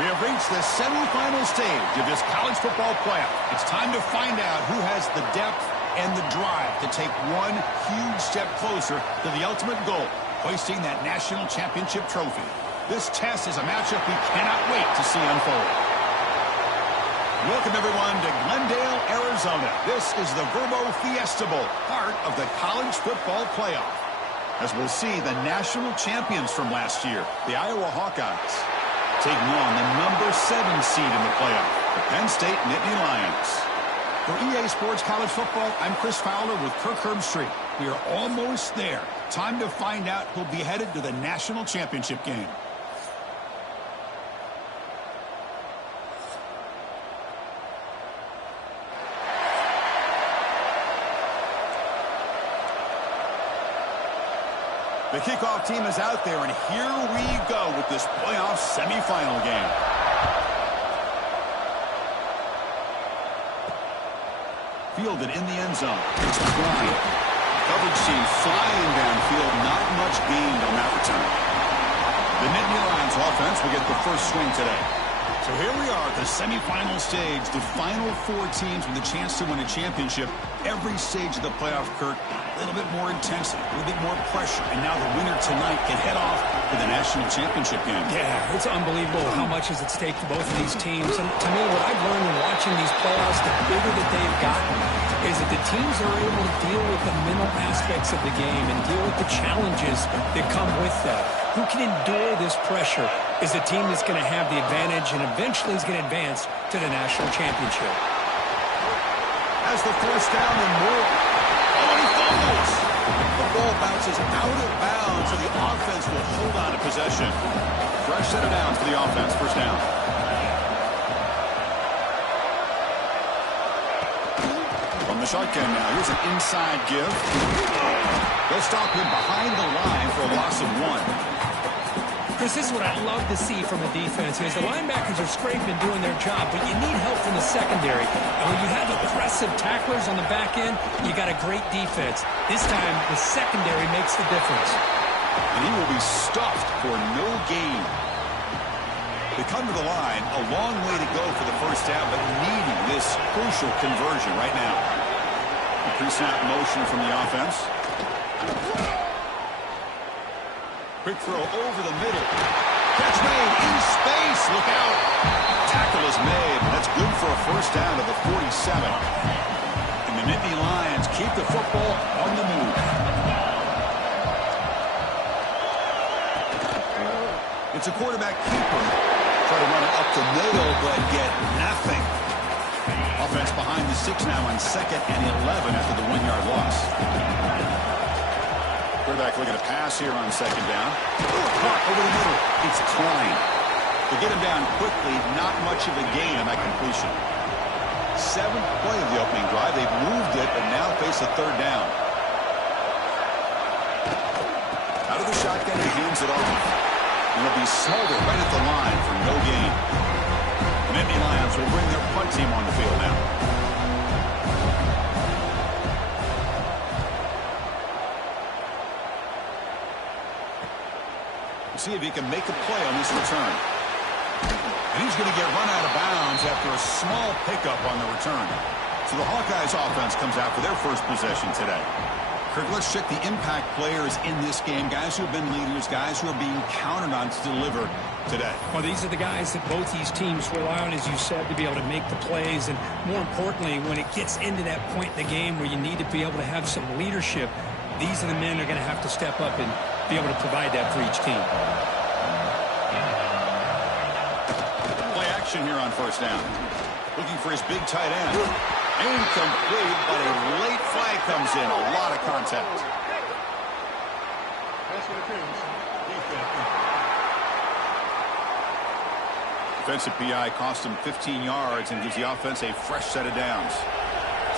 We have reached the semifinal stage of this college football playoff. It's time to find out who has the depth and the drive to take one huge step closer to the ultimate goal, hoisting that national championship trophy. This test is a matchup we cannot wait to see unfold. Welcome, everyone, to Glendale, Arizona. This is the Verbo Fiesta Bowl, part of the college football playoff. As we'll see, the national champions from last year, the Iowa Hawkeyes, taking on the number 7 seed in the playoff, the Penn State Nittany Lions. For EA Sports College Football, I'm Chris Fowler with Kirk Herbstreit. We are almost there. Time to find out who'll be headed to the national championship game. The kickoff team is out there, and here we go with this playoff semifinal game. Fielded in the end zone. It's Bryant. Coverage team flying downfield. Not much gained on that return. The Nittany Lions offense will get the first swing today. So here we are at the semifinal stage. The final 4 teams with a chance to win a championship. Every stage of the playoff, Kirk, a little bit more intensity, a little bit more pressure. And now the winner tonight can head off to the national championship game. Yeah, it's unbelievable how much is at stake for both of these teams. And to me, what I've learned in watching these playoffs, the bigger that they've gotten, is that the teams are able to deal with the mental aspects of the game and deal with the challenges that come with that. Who can endure this pressure is the team that's going to have the advantage and eventually is going to advance to the national championship. Has the first down and more. Oh, and he fumbles. The ball bounces out of bounds, so the offense will hold on to possession. Fresh set of downs for the offense. First down. From the shotgun now, here's an inside give. They'll stop him behind the line for a loss of 1. Chris, this is what I love to see from a defense is the linebackers are scraping doing their job, but you need help from the secondary. And when you have aggressive tacklers on the back end, you got a great defense. This time, the secondary makes the difference. And he will be stuffed for no gain. They come to the line, a long way to go for the first down, but needing this crucial conversion right now. A pre-snap motion from the offense. Quick throw over the middle. Catch made in space. Look out. Tackle is made. That's good for a first down to the 47. And the Nittany Lions keep the football on the move. It's a quarterback keeper. Try to run it up the middle, but get nothing. Offense behind the 6 now on 2nd and 11 after the 1-yard loss. Quarterback looking to pass here on 2nd down. Caught over the middle. It's Klein. To get him down quickly, not much of a gain on that completion. 7th play of the opening drive. They've moved it, but now face a 3rd down. Out of the shotgun, he hands it off. And it'll be smothered right at the line for no gain. The Nittany Lions will bring their punt team on the field now. See if he can make a play on this return. And he's going to get run out of bounds after a small pickup on the return. So the Hawkeyes offense comes out for their first possession today. Kirk, let's check the impact players in this game. Guys who have been leaders, guys who are being counted on to deliver today. Well, these are the guys that both these teams rely on, as you said, to be able to make the plays. And more importantly, when it gets into that point in the game where you need to be able to have some leadership, these are the men who are going to have to step up and be able to provide that for each team. Play action here on first down. Looking for his big tight end. Incomplete, but a late flag comes in. A lot of contact. Defensive PI cost him 15 yards and gives the offense a fresh set of downs.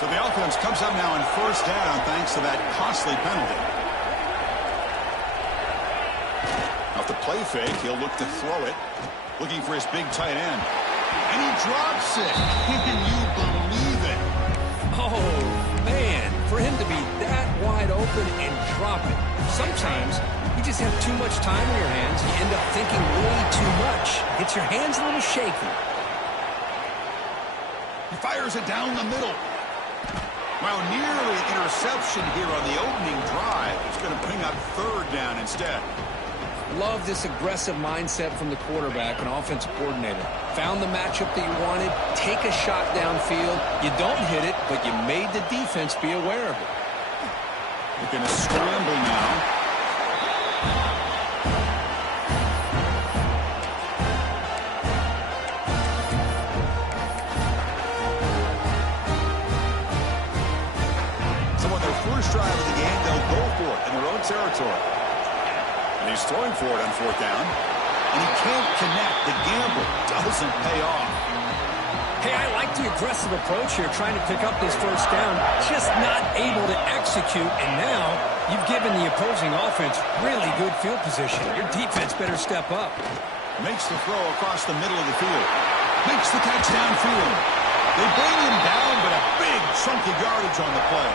So the offense comes up now on first down thanks to that costly penalty. Off the play fake, he'll look to throw it. Looking for his big tight end. And he drops it. Can you believe it? Oh, man. For him to be that wide open and drop it. Sometimes you just have too much time in your hands. You end up thinking way too much. Gets your hands a little shaky. He fires it down the middle. Well, nearly an interception here on the opening drive. It's going to bring up third down instead. Love this aggressive mindset from the quarterback and offensive coordinator. Found the matchup that you wanted. Take a shot downfield. You don't hit it, but you made the defense be aware of it. They're going to scramble now. So on their first drive of the game, they'll go for it in their own territory. And he's throwing for it on fourth down. And he can't connect. The gamble doesn't pay off. Hey, I like the aggressive approach here, trying to pick up this first down. Just not able to execute. And now you've given the opposing offense really good field position. Your defense better step up. Makes the throw across the middle of the field. Makes the catch downfield. They bring him down, but a big chunk of yardage on the play.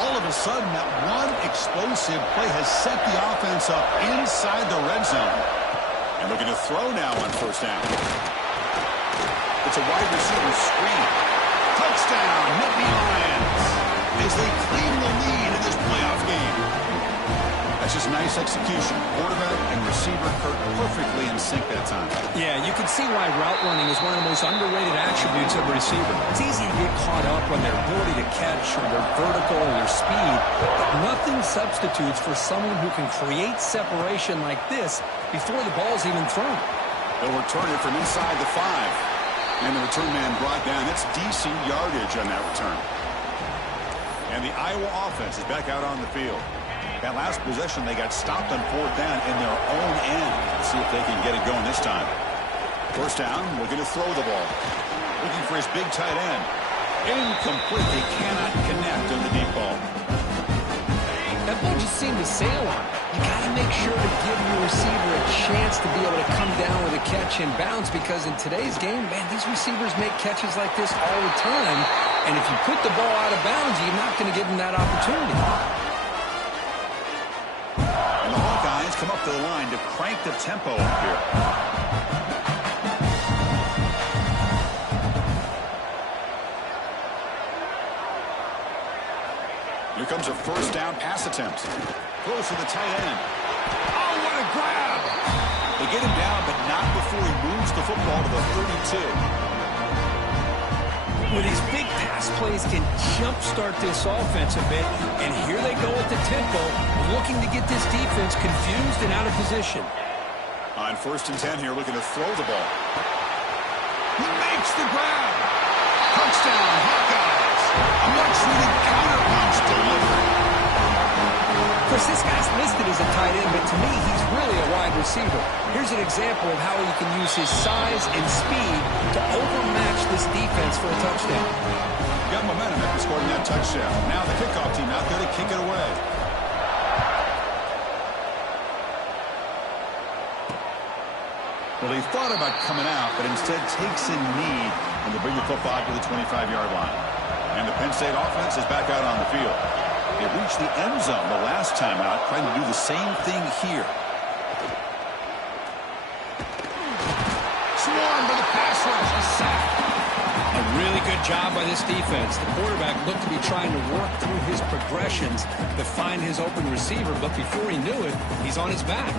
All of a sudden, that one explosive play has set the offense up inside the red zone. And looking to throw now on first down. It's a wide receiver screen. Touchdown, Nittany Lions, as they claim the lead in this playoff game. That's just nice execution. Quarterback and receiver perfectly in sync that time. Yeah, you can see why route running is one of the most underrated attributes of a receiver. It's easy to get caught up on their ability to catch or their vertical or their speed, but nothing substitutes for someone who can create separation like this before the ball's even thrown. They'll return it from inside the 5. And the return man brought down. That's decent yardage on that return. And the Iowa offense is back out on the field. That last possession, they got stopped on fourth down in their own end. Let's see if they can get it going this time. First down, looking to throw the ball. Looking for his big tight end. Incomplete. They cannot connect on the deep ball. That ball just seemed to sail on. You got to make sure to give your receiver a chance to be able to come down with a catch and bounce, because in today's game, man, these receivers make catches like this all the time. And if you put the ball out of bounds, you're not going to give them that opportunity. And the Hawkeyes come up to the line to crank the tempo up here. Here comes a first down pass attempt. Throws to the tight end. Oh, what a grab! They get him down, but not before he moves the football to the 32. Well, these big pass plays can jumpstart this offense a bit, and here they go at the tempo, looking to get this defense confused and out of position. On first and 10 here, looking to throw the ball. He makes the grab. Touchdown, Hawkeyes. A much-needed counter-punch delivery. Of course, this guy's listed as a tight end, but to me, he's really a wide receiver. Here's an example of how he can use his size and speed to overmatch this defense for a touchdown. Got momentum after scoring that touchdown. Now the kickoff team out there to kick it away. Well, he thought about coming out, but instead takes a knee and to bring the football to the 25-yard line. And the Penn State offense is back out on the field. They reached the end zone the last time out, trying to do the same thing here. Swarmed by the pass rush, a sack. A really good job by this defense. The quarterback looked to be trying to work through his progressions to find his open receiver, but before he knew it, he's on his back.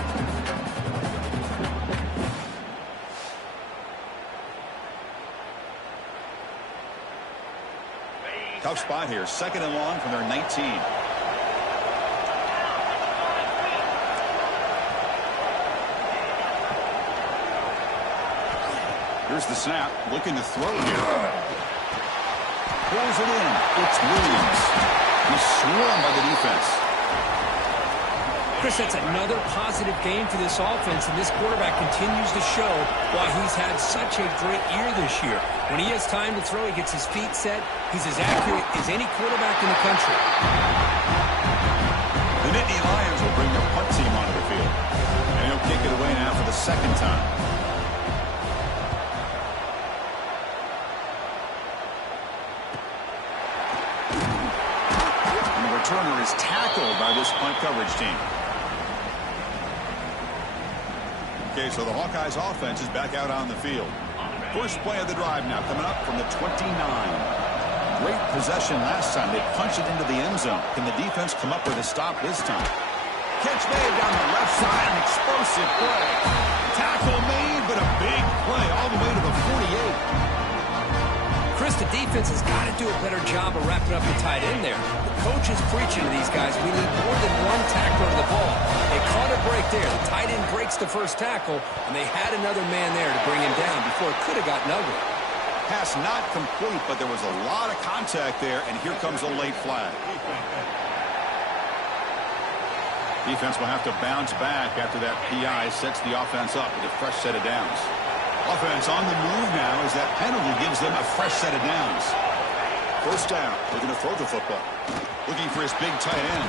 Tough spot here. Second and long from their 19. Here's the snap. Looking to throw here. Pulls it in. It's Williams. He's swarmed by the defense. Chris, that's another positive game for this offense, and this quarterback continues to show why he's had such a great year this year. When he has time to throw, he gets his feet set. He's as accurate as any quarterback in the country. The Nittany Lions will bring their punt team onto the field. And he'll kick it away now for the second time. And the returner is tackled by this punt coverage team. Okay, so the Hawkeyes offense is back out on the field. First play of the drive now coming up from the 29. Great possession last time. They punched it into the end zone. Can the defense come up with a stop this time? Catch made down the left side. An explosive play. Tackle made, but a big play all the way to the 48. Chris, the defense has got to do a better job of wrapping up the tight end there. The coach is preaching to these guys, we need more than one tackler of the ball. They caught a break there. The tight end breaks the first tackle, and they had another man there to bring him down before it could have gotten ugly. Pass not complete, but there was a lot of contact there, and here comes a late flag. Defense will have to bounce back after that PI sets the offense up with a fresh set of downs. Offense on the move now as that penalty gives them a fresh set of downs. First down. They're going to throw the football. Looking for his big tight end.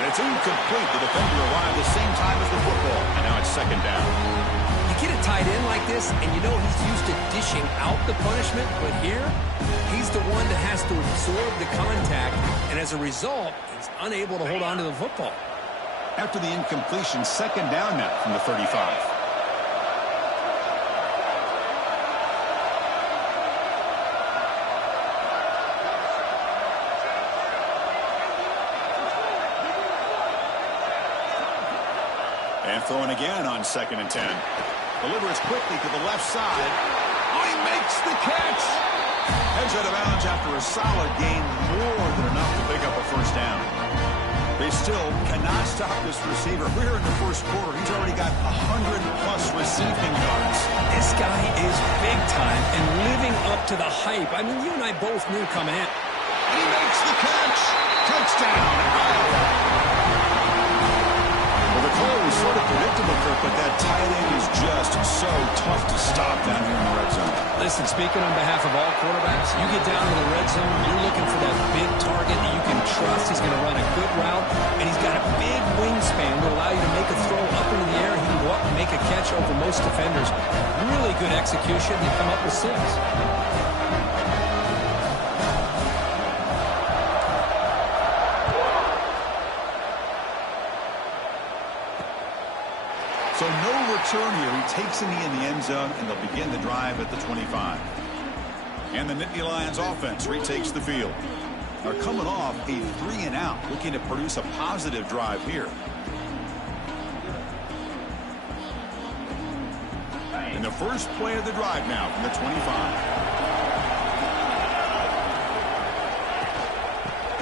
And it's incomplete. The defender arrived the same time as the football. And now it's second down. You get a tight end like this, and you know he's used to dishing out the punishment. But here, he's the one that has to absorb the contact. And as a result, he's unable to hold on to the football. After the incompletion, second down now from the 35. And throwing again on 2nd and 10. Delivers quickly to the left side. Oh, he makes the catch. Heads out of bounds after a solid gain, more than enough to pick up a first down. They still cannot stop this receiver. We're in the first quarter. He's already got 100-plus receiving yards. This guy is big time and living up to the hype. I mean, you and I both knew coming in. He makes the catch. Touchdown, Iowa. Well, the call was sort of predictable, Kirk, but that tight end is just so tough to stop down here in the red zone. Listen, speaking on behalf of all quarterbacks, you get down to the red zone, you're looking for that big target that you can trust. He's going to run a good route, and he's got a big wingspan to allow you to make a throw up into the air. He can go up and make a catch over most defenders. Really good execution. They come up with 6. So no return here. He takes a knee in the end zone, and they'll begin the drive at the 25. And the Nittany Lions offense retakes the field. They're coming off a 3-and-out, looking to produce a positive drive here. And the first play of the drive now from the 25.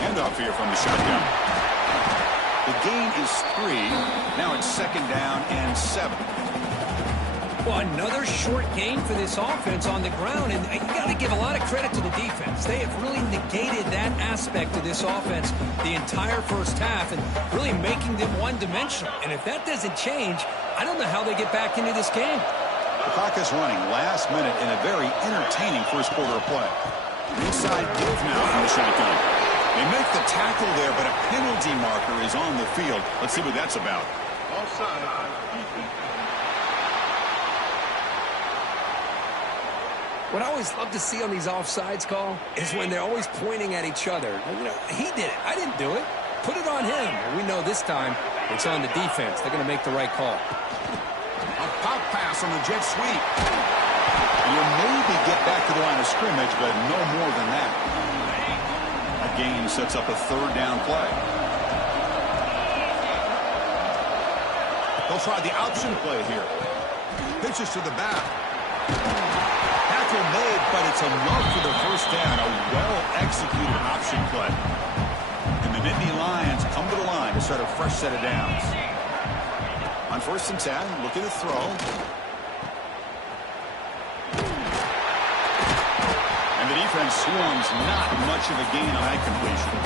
Handoff here from the shotgun. The gain is 3. Now it's 2nd down and 7. Well, another short gain for this offense on the ground, and you got to give a lot of credit to the defense. They have really negated that aspect of this offense the entire first half and really making them one-dimensional. And if that doesn't change, I don't know how they get back into this game. The clock is running last minute in a very entertaining first quarter of play. Inside give now from the shotgun. They make the tackle there, but a penalty marker is on the field. Let's see what that's about. Offside. What I always love to see on these offsides call is when they're always pointing at each other. You know, he did it. I didn't do it. Put it on him. We know this time it's on the defense. They're going to make the right call. A pop pass on the jet sweep. You'll maybe get back to the line of scrimmage, but no more than that. That gain sets up a 3rd down play. They'll try the option play here. Pitches to the back. Tackle made, but it's enough for the first down. A well-executed option play. And the Nittany Lions come to the line to start a fresh set of downs. On 1st and 10, looking to throw. And the defense swarms, not much of a gain on that completion.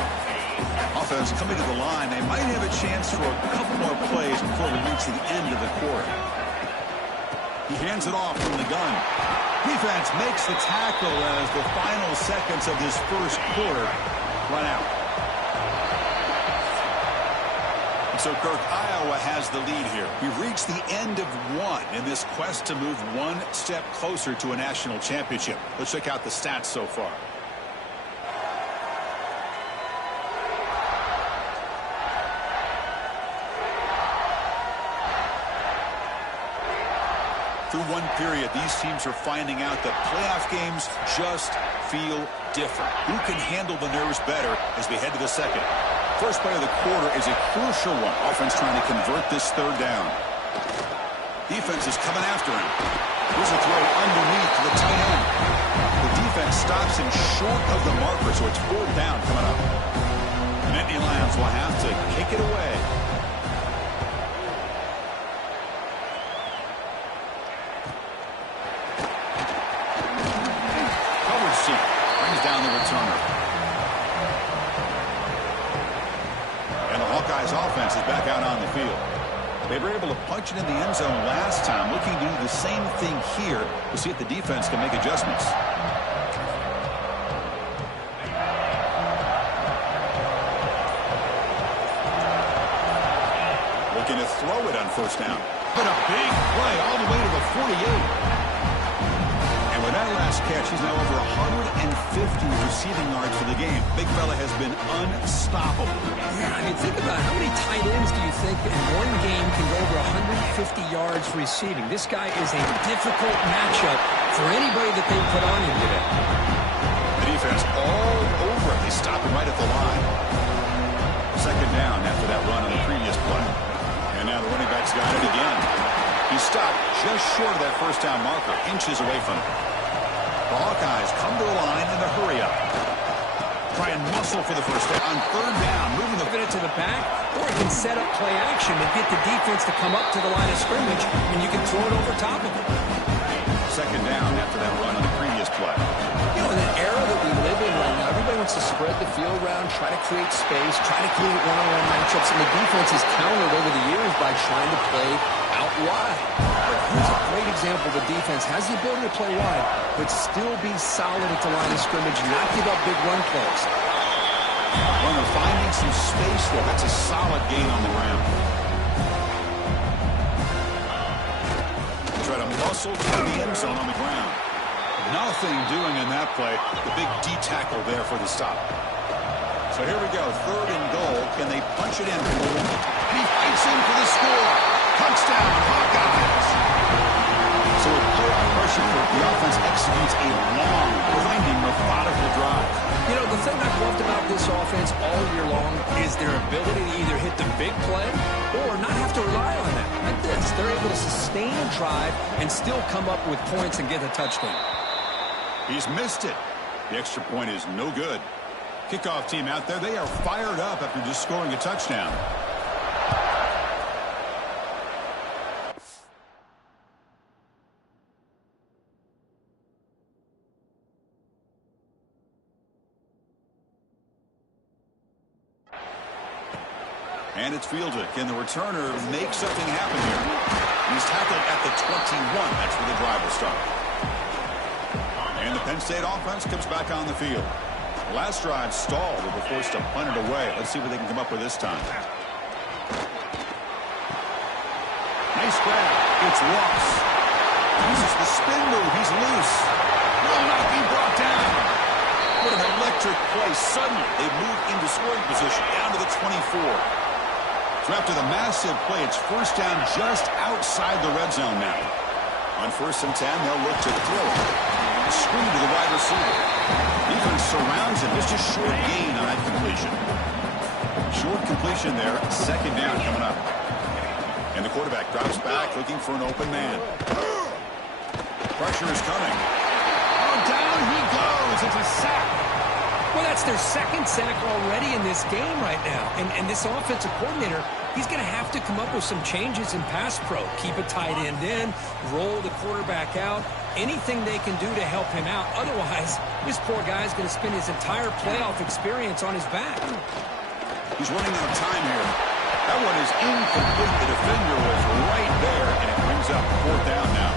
Offense coming to the line. They might have a chance for a couple more plays before we reach the end of the quarter. He hands it off from the gun. Defense makes the tackle as the final seconds of this first quarter run out. So, Kirk, Iowa has the lead here. We've reached the end of one in this quest to move one step closer to a national championship. Let's check out the stats so far. Through one period, these teams are finding out that playoff games just feel different. Who can handle the nerves better as we head to the second? First play of the quarter is a crucial one. Offense trying to convert this third down. Defense is coming after him. Here's a throw underneath to the tight end. The defense stops him short of the marker, so it's fourth down coming up. The Nittany Lions will have to kick it away. Coverage seat brings down the returner. And the Hawkeyes offense is back out on the field. They were able to punch it in the end zone last time, looking to do the same thing here. We'll see if the defense can make adjustments. Looking to throw it on first down. But a big play all the way to the 48. And with that last catch, he's now over 150 receiving yards for the game. Big fella has been unstoppable. Yeah, I mean, think about how many tight ends do you think in one game can go over 150 yards receiving? This guy is a difficult matchup for anybody that they put on him today. The defense all over it. They stop him right at the line. Second down after that run on the previous play. And now the running back's got it again. He stopped just short of that first down marker, inches away from it. The Hawkeyes come to the line in a hurry up. Try and muscle for the first down. On third down, moving the it to the back, or it can set up play action and get the defense to come up to the line of scrimmage, and you can throw it over top of it. Second down after that run on the previous play. You know, in an era that we live in right now, everybody wants to spread the field around, try to create space, try to create one-on-one matchups, and the defense has countered over the years by trying to play out wide. But here's a great example. The defense has the ability to play wide, but still be solid at the line of scrimmage, not give up big run plays. Runner finding some space there. That's a solid gain on the ground. Try to muscle through the end zone on the ground. Nothing doing in that play. The big D tackle there for the stop. So here we go. Third and goal. Can they punch it in? And he fights in for the score. Touchdown, Hawkeyes. So with playoff pressure, the offense executes a long, grinding, methodical drive. You know, the thing I've loved about this offense all year long is their ability to either hit the big play or not have to rely on that. Like this, they're able to sustain a drive and still come up with points and get a touchdown. He's missed it. The extra point is no good. Kickoff team out there, they are fired up after just scoring a touchdown. And it's fielded. Can the returner make something happen here? He's tackled at the 21. That's where the drive will start. And the Penn State offense comes back on the field. The last drive stalled. They were forced to punt it away. Let's see what they can come up with this time. Nice grab. It's Ross. Uses the spin move. He's loose. Will not be brought down. What an electric play. Suddenly, they move into scoring position down to the 24. So after the massive play, it's first down just outside the red zone now. On 1st and 10, they'll look to throw it. Screen to the wide receiver. Defense surrounds him. Just a short gain on that completion. Short completion there. Second down coming up. And the quarterback drops back looking for an open man. Pressure is coming. Oh, down he goes. It's a sack. Well, that's their second sack already in this game right now. And this offensive coordinator, he's going to have to come up with some changes in pass pro. Keep a tight end in, roll the quarterback out, anything they can do to help him out. Otherwise, this poor guy's going to spend his entire playoff experience on his back. He's running out of time here. That one is incomplete. The defender was right there, and it brings up fourth down now.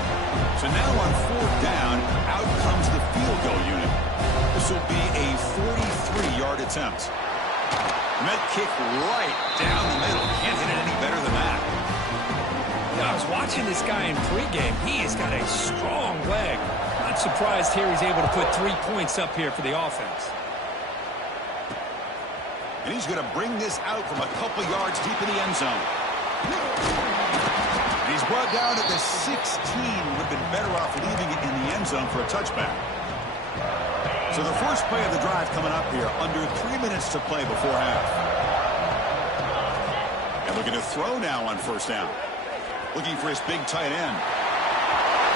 So now on fourth down, out comes the field goal unit. This will be a 43-yard attempt. Met kick right down the middle. Can't hit it any better than that. Yeah, I was watching this guy in pregame. He has got a strong leg. Not surprised here he's able to put 3 points up here for the offense. And he's going to bring this out from a couple yards deep in the end zone. And he's He's brought down at the 16. Would have been better off leaving it in the end zone for a touchback. So the first play of the drive coming up here, under 3 minutes to play before half. And looking to throw now on first down. Looking for his big tight end.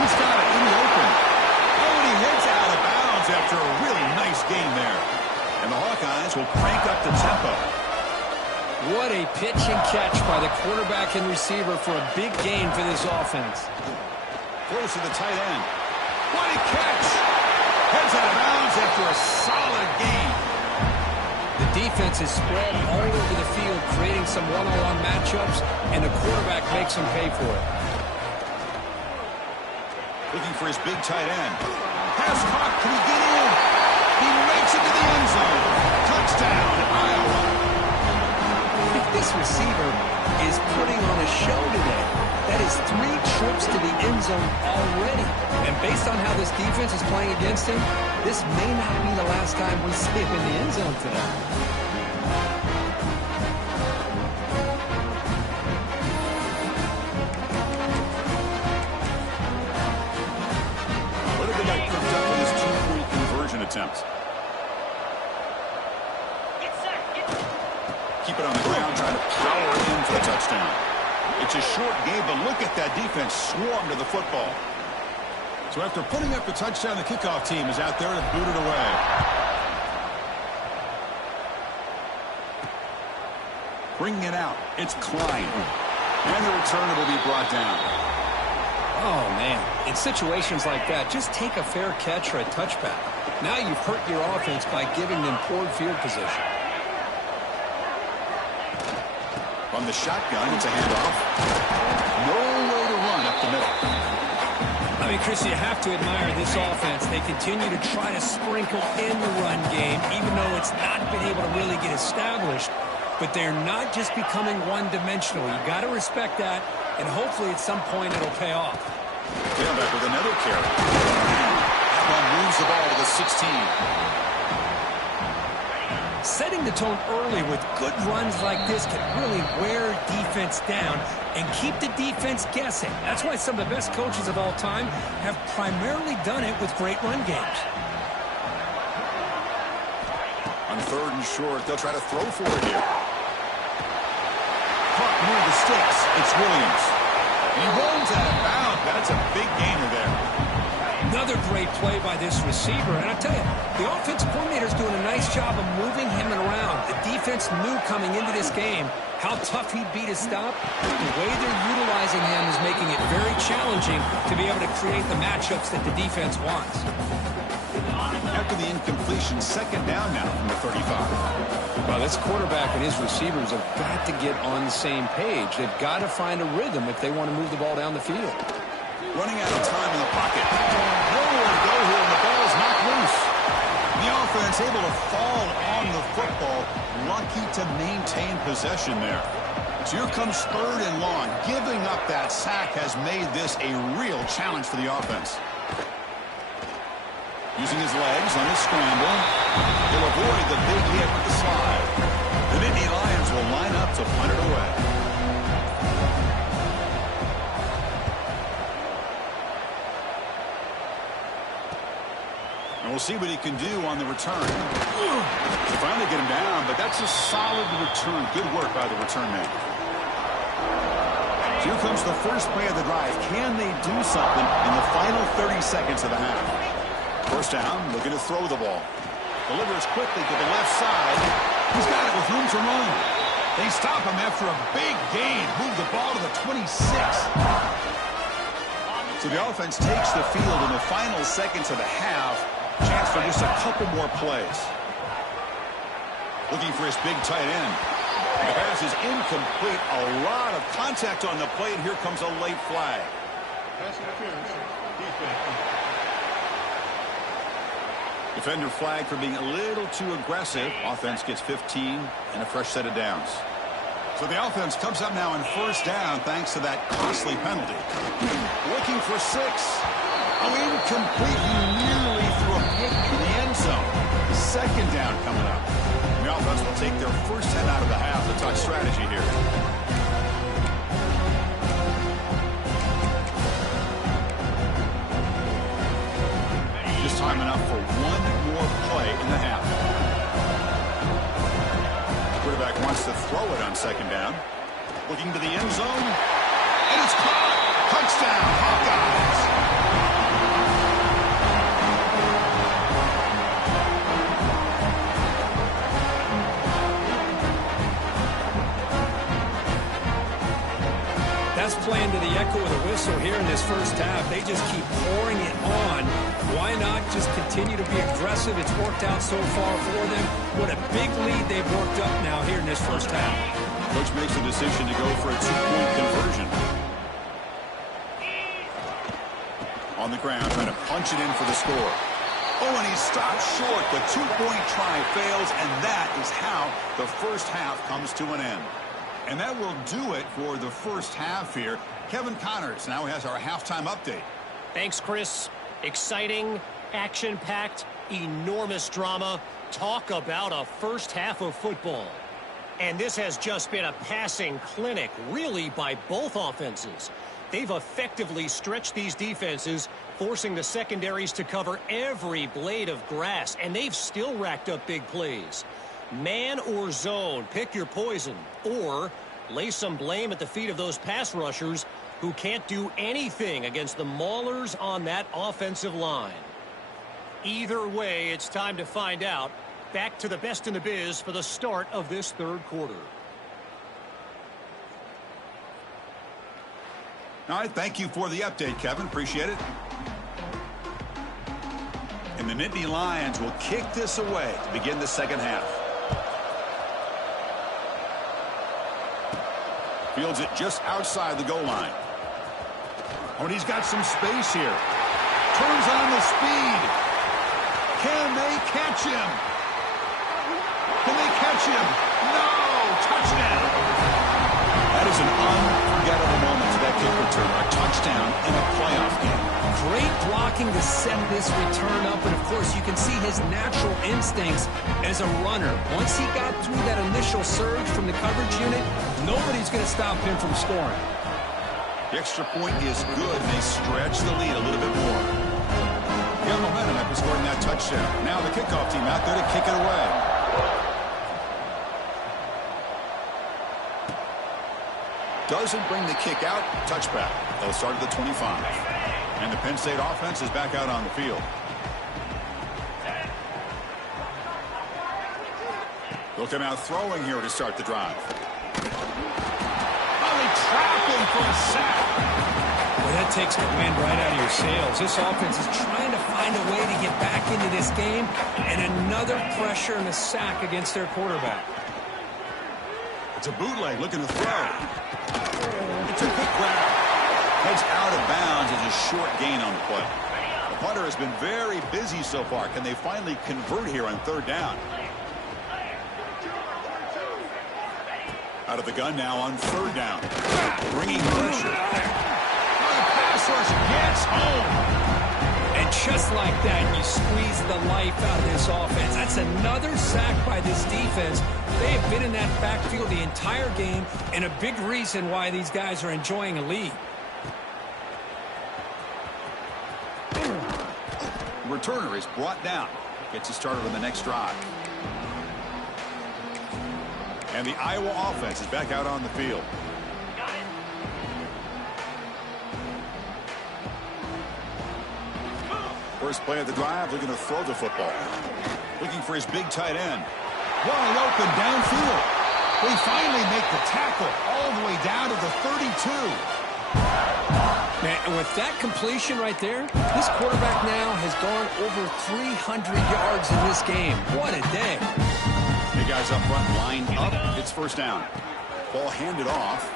He's got it in the open. Oh, and he heads out of bounds after a really nice gain there. And the Hawkeyes will crank up the tempo. What a pitch and catch by the quarterback and receiver for a big gain for this offense. Close to the tight end. What a catch! Heads out of bounds after a solid gain. The defense is spread all over the field, creating some one-on-one matchups, and the quarterback makes them pay for it. Looking for his big tight end. Pass caught. Can he get in? He makes it to the end zone. Touchdown, Iowa. This receiver is putting on a show today. That is 3 trips to the end zone already. And based on how this defense is playing against him, this may not be the last time we see him in the end zone today. What have they got cooked up with this 2-point conversion attempt? Keep it on the ground, trying to power in for the touchdown. It's a short game, but look at that defense swarm to the football. So after putting up the touchdown, the kickoff team is out there to boot it away. Bringing it out, it's Klein. And the returner will be brought down. Oh, man. In situations like that, just take a fair catch or a touchback. Now you've hurt your offense by giving them poor field position. From the shotgun, it's a handoff. No way to run up the middle. I mean, Chris, you have to admire this offense. They continue to try to sprinkle in the run game, even though it's not been able to really get established. But they're not just becoming one-dimensional. You got to respect that, and hopefully at some point it'll pay off. Tailback with another carry. That one moves the ball to the 16. Setting the tone early with good runs like this can really wear defense down and keep the defense guessing. That's why some of the best coaches of all time have primarily done it with great run games. On 3rd and short, they'll try to throw for it here. Caught near the sticks. It's Williams. He rolls out of bounds. That's a big gainer there. Another great play by this receiver. And I tell you, the offensive coordinator's doing a nice job of moving him around. The defense knew coming into this game how tough he'd be to stop. The way they're utilizing him is making it very challenging to be able to create the matchups that the defense wants. After the incompletion, 2nd down now from the 35. Well, this quarterback and his receivers have got to get on the same page. They've got to find a rhythm if they want to move the ball down the field. Running out of time in the pocket. Nowhere to go here, and the ball's knocked loose. The offense able to fall on the football. Lucky to maintain possession there. So here comes 3rd and long. Giving up that sack has made this a real challenge for the offense. Using his legs on the scramble. He'll avoid the big hit with the slide. The Nittany Lions will line up to punt it away. And we'll see what he can do on the return. They finally get him down, but that's a solid return. Good work by the return man. Here comes the first play of the drive. Can they do something in the final 30 seconds of the half? First down, looking to throw the ball. Delivers quickly to the left side. He's got it with room to run. They stop him after a big gain. Move the ball to the 26. So the offense takes the field in the final seconds of the half. Chance for just a couple more plays. Looking for his big tight end. And the pass is incomplete. A lot of contact on the play, and here comes a late flag. Pass interference. Defense. Defender flag for being a little too aggressive. Offense gets 15 and a fresh set of downs. So the offense comes up now on first down thanks to that costly penalty. Looking for 6. Oh, incomplete. He nearly threw a pick in the end zone. 2nd down coming up. The offense will take their first 10 out of the half to touch strategy here. wants to throw it on second down. Looking to the end zone. And it's caught. Touchdown, Hawkeyes. That's playing to the echo of the whistle here in this first half. They just keep pouring it on. Why not just continue to be aggressive? It's worked out so far for them. What a big lead they've worked up now here in this first half. Coach makes a decision to go for a two-point conversion. On the ground, trying to punch it in for the score. Oh, and he stopped short. The two-point try fails, and that is how the first half comes to an end. And that will do it for the first half here. Kevin Connors now has our halftime update. Thanks, Chris. Exciting, action-packed, enormous drama. Talk about a first half of football. And this has just been a passing clinic, really, by both offenses. They've effectively stretched these defenses, forcing the secondaries to cover every blade of grass, and they've still racked up big plays. Man or zone, pick your poison, or lay some blame at the feet of those pass rushers who can't do anything against the maulers on that offensive line. Either way, it's time to find out. Back to the best in the biz for the start of this third quarter. All right, thank you for the update, Kevin. Appreciate it. And the Nittany Lions will kick this away to begin the second half. Fields it just outside the goal line. Oh, and he's got some space here. Turns on the speed. Can they catch him? Can they catch him? No! Touchdown! That is an unforgettable moment for that kick return. A touchdown in a playoff game. Great blocking to set this return up, and of course you can see his natural instincts as a runner. Once he got through that initial surge from the coverage unit, nobody's going to stop him from scoring. The extra point is good, and they stretch the lead a little bit more. Got momentum after scoring that touchdown. Now the kickoff team out there to kick it away. Doesn't bring the kick out. Touchback. They'll start at the 25. And the Penn State offense is back out on the field. They'll come out throwing here to start the drive. Oh, they trap him for a sack. Well, that takes the wind right out of your sails. This offense is trying to find a way to get back into this game, and another pressure and a sack against their quarterback. It's a bootleg looking to throw. It's a quick grab. Heads out of bounds as a short gain on the play. The punter has been very busy so far. Can they finally convert here on third down? Out of the gun now on third down. Bringing pressure. The pass rush gets home. And just like that, you squeeze the life out of this offense. That's another sack by this defense. They have been in that backfield the entire game, and a big reason why these guys are enjoying a lead. Returner is brought down. Gets us started on the next drive. And the Iowa offense is back out on the field. First play of the drive, looking to throw the football. Looking for his big tight end. Wide open downfield. They finally make the tackle all the way down to the 32. Man, and with that completion right there, this quarterback now has gone over 300 yards in this game. What a day. The guys up front lined up. It's first down. Ball handed off.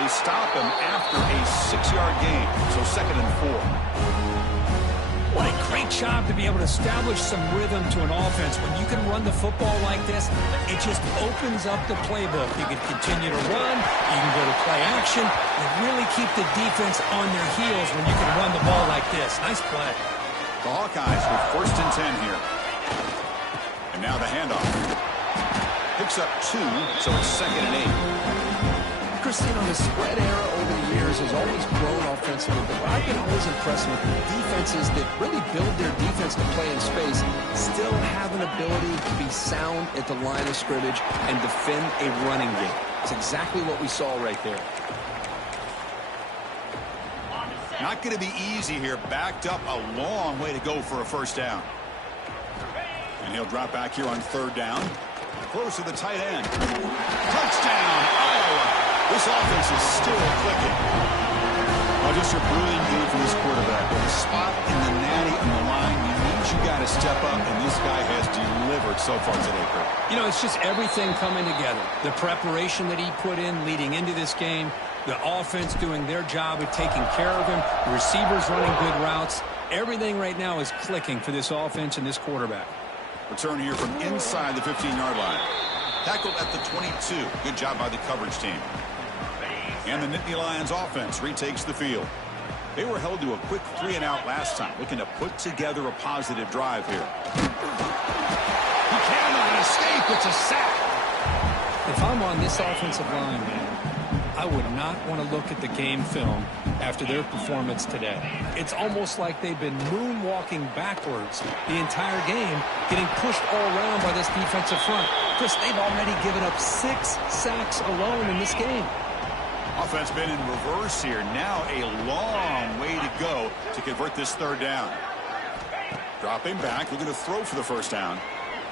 They stop him after a 6-yard gain. So second and 4. What a great job to be able to establish some rhythm to an offense. When you can run the football like this, it just opens up the playbook. You can continue to run. You can go to play action. And really keep the defense on their heels when you can run the ball like this. Nice play. The Hawkeyes with first and 10 here. And now the handoff. Picks up 2, so it's second and 8. Christine, on the spread era over the years has always grown offensively, but I've been always impressed with defenses that really build their defense to play in space, still have an ability to be sound at the line of scrimmage and defend a running game. It's exactly what we saw right there. Not going to be easy here. Backed up a long way to go for a first down. And he'll drop back here on third down. Close to the tight end. Touchdown, Iowa. This offense is still clicking. Oh, just a brilliant game for this quarterback. With a spot in the natty on the line, you got to step up, and this guy has delivered so far today, Kurt. You know, it's just everything coming together. The preparation that he put in leading into this game, the offense doing their job of taking care of him, the receivers running good routes. Everything right now is clicking for this offense and this quarterback. Return here from inside the 15-yard line. Tackled at the 22. Good job by the coverage team. And the Nittany Lions offense retakes the field. They were held to a quick 3-and-out last time, looking to put together a positive drive here. He cannot escape. It's a sack. If I'm on this offensive line, man, I would not want to look at the game film after their performance today. It's almost like they've been moonwalking backwards the entire game, getting pushed all around by this defensive front. Chris, they've already given up 6 sacks alone in this game. Offense been in reverse here. Now a long way to go to convert this third down. Dropping back, looking to throw for the first down.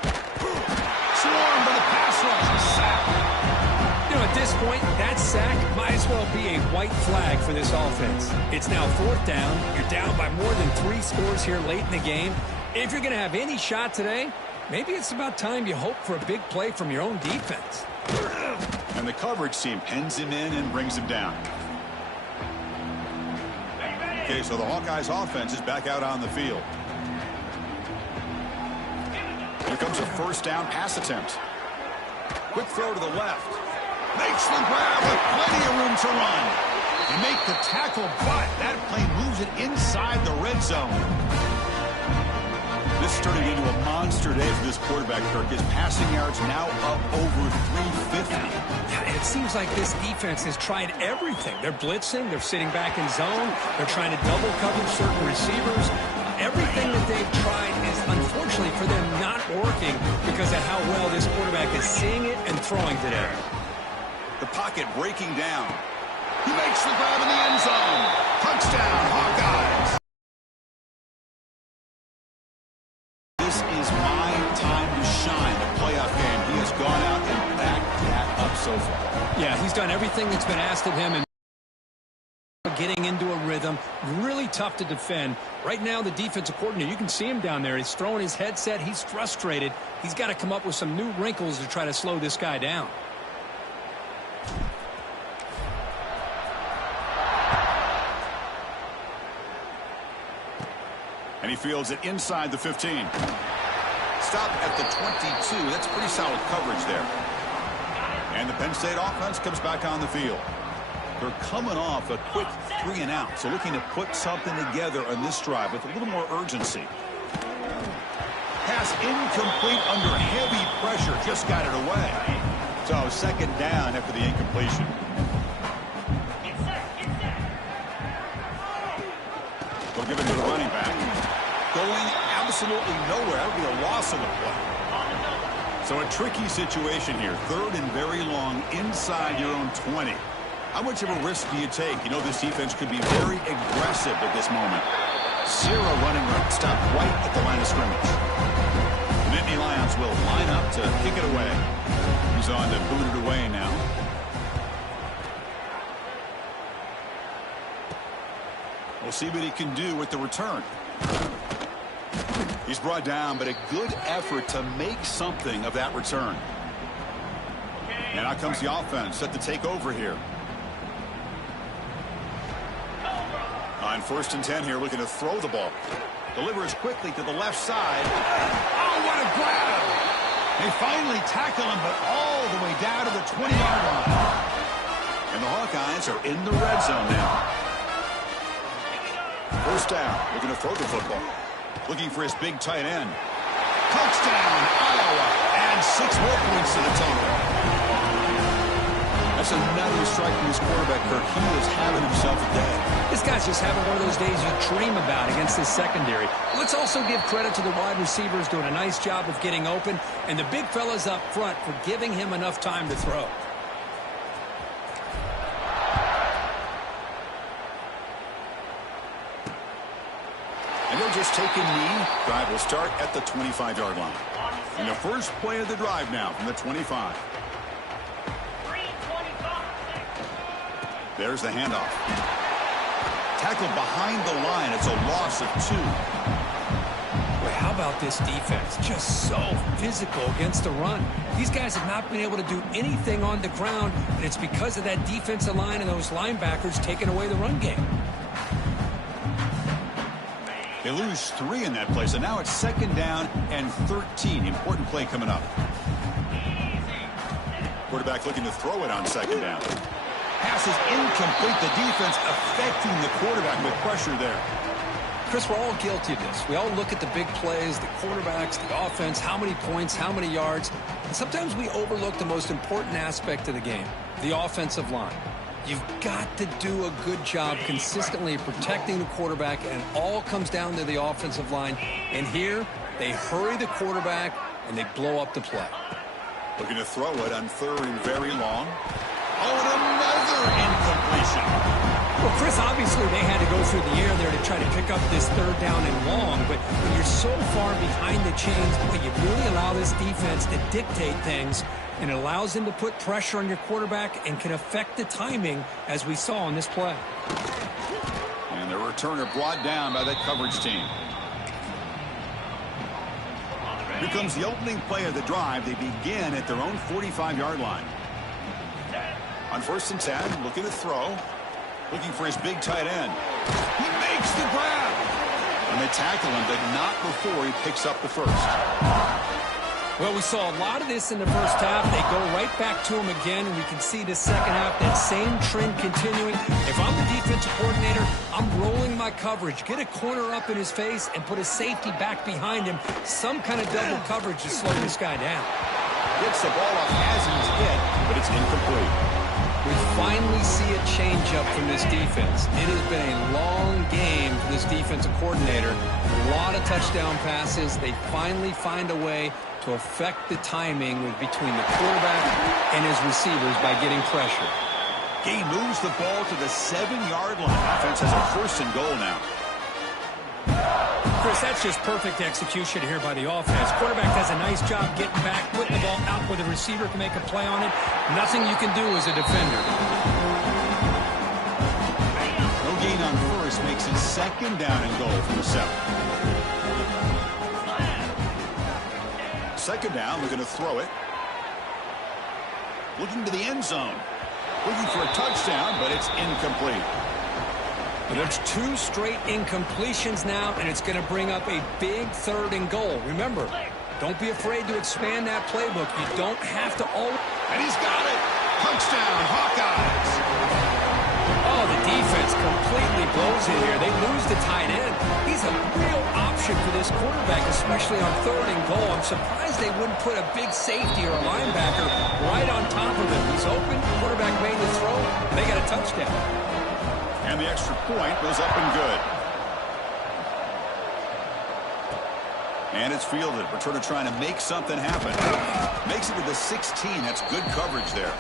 Swarmed by the pass rush. Sack. You know, at this point, that sack might as well be a white flag for this offense. It's now fourth down. You're down by more than 3 scores here late in the game. If you're going to have any shot today, maybe it's about time you hope for a big play from your own defense. And the coverage team pens him in and brings him down. Okay, so the Hawkeyes offense is back out on the field. Here comes a first down pass attempt. Quick throw to the left. Makes the grab with plenty of room to run. They make the tackle, but that play moves it inside the red zone. This is turning into a monster day for this quarterback, Kirk. His passing yards now up over 350. Yeah, it seems like this defense has tried everything. They're blitzing. They're sitting back in zone. They're trying to double cover certain receivers. Everything that they've tried is, unfortunately for them, not working because of how well this quarterback is seeing it and throwing today. The pocket breaking down. He makes the grab in the end zone. Touchdown, Hawkeyes. This is my time to shine. The playoff game. He has gone out and backed that up so far. Yeah, he's done everything that's been asked of him and getting into a rhythm. Really tough to defend. Right now, the defensive coordinator, you can see him down there. He's throwing his headset. He's frustrated. He's got to come up with some new wrinkles to try to slow this guy down. And he fields it inside the 15. Stop at the 22. That's pretty solid coverage there. And the Penn State offense comes back on the field. They're coming off a quick 3-and-out, so looking to put something together on this drive with a little more urgency. Pass incomplete under heavy pressure. Just got it away. So second down after the incompletion. They'll give it to the running back. Going absolutely nowhere. That would be a loss of the play. So a tricky situation here. Third and very long inside your own 20. How much of a risk do you take? You know this defense could be very aggressive at this moment. Zero running right. Stop right at the line of scrimmage. The Nittany Lions will line up to kick it away. He's on to boot it away now. We'll see what he can do with the return. He's brought down, but a good effort to make something of that return. And out comes the offense set to take over here. On 1st and 10 here, looking to throw the ball. Delivers quickly to the left side. Oh, what a grab! They finally tackle him, but all the way down to the 20-yard line. And the Hawkeyes are in the red zone now. First down, looking to throw the football. Looking for his big tight end. Touchdown, Iowa. And 6 more points to the total. That's So now that he's striking his quarterback, Kirk, he is having himself a day. This guy's just having one of those days you dream about against this secondary. Let's also give credit to the wide receivers doing a nice job of getting open, and the big fellas up front for giving him enough time to throw. And they'll just take a knee. Drive will start at the 25-yard line. And the first play of the drive now from the 25. There's the handoff. Tackled behind the line. It's a loss of 2. Boy, how about this defense? Just so physical against the run. These guys have not been able to do anything on the ground, and it's because of that defensive line and those linebackers taking away the run game. They lose 3 in that play, so now it's 2nd down and 13. Important play coming up. Quarterback looking to throw it on 2nd down. Pass is incomplete. The defense affecting the quarterback with pressure there. Chris, we're all guilty of this. We all look at the big plays, the quarterbacks, the offense, how many points, how many yards. And sometimes we overlook the most important aspect of the game, the offensive line. You've got to do a good job consistently protecting the quarterback, and it all comes down to the offensive line. And here, they hurry the quarterback, and they blow up the play. Looking to throw it on 3rd and very long. Oh, and another incompletion. Well, Chris, obviously they had to go through the air there to try to pick up this 3rd down and long, but when you're so far behind the chains, boy, you really allow this defense to dictate things, and it allows them to put pressure on your quarterback and can affect the timing, as we saw on this play. And the returner brought down by that coverage team. Here comes the opening play of the drive. They begin at their own 45-yard line. On 1st and 10, looking to throw. Looking for his big tight end. He makes the grab. And they tackle him, but not before he picks up the first. Well, we saw a lot of this in the first half. They go right back to him again, and we can see the second half, that same trend continuing. If I'm the defensive coordinator, I'm rolling my coverage. Get a corner up in his face and put a safety back behind him. Some kind of double coverage to slow this guy down. Gets the ball off as he's hit, but it's incomplete. We finally see a change-up from this defense. It has been a long game for this defensive coordinator. A lot of touchdown passes. They finally find a way to affect the timing between the quarterback and his receivers by getting pressure. He moves the ball to the 7-yard line. Offense has a 1st and goal now. Chris, that's just perfect execution here by the offense. Quarterback does a nice job getting back, putting the ball out where the receiver can make a play on it. Nothing you can do as a defender. No gain on 1st makes it 2nd down and goal from the 7. 2nd down, they're going to throw it. Looking to the end zone. Looking for a touchdown, but it's incomplete. And it's 2 straight incompletions now, and it's going to bring up a big 3rd and goal. Remember, don't be afraid to expand that playbook. You don't have to always... And he's got it! Touchdown, Hawkeyes! Oh, the defense completely blows it here. They lose the tight end. He's a real option for this quarterback, especially on 3rd and goal. I'm surprised they wouldn't put a big safety or a linebacker right on top of him. He's open, quarterback made the throw, and they got a touchdown. And the extra point goes up and good. And it's fielded. Returner trying to make something happen. Makes it to the 16. That's good coverage there.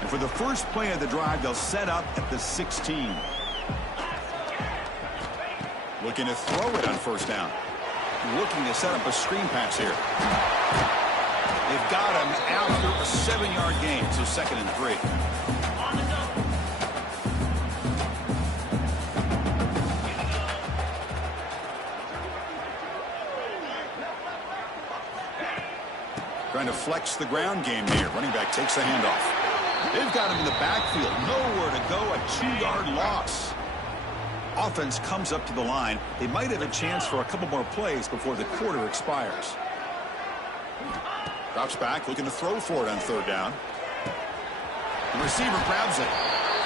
And for the first play of the drive, they'll set up at the 16. Looking to throw it on 1st down. Looking to set up a screen pass here. They've got him after a 7-yard gain, so 2nd and 3. Trying to flex the ground game here. Running back takes the handoff. They've got him in the backfield. Nowhere to go. A 2-yard loss. Offense comes up to the line. They might have a chance for a couple more plays before the quarter expires. Drops back, looking to throw for it on 3rd down. The receiver grabs it.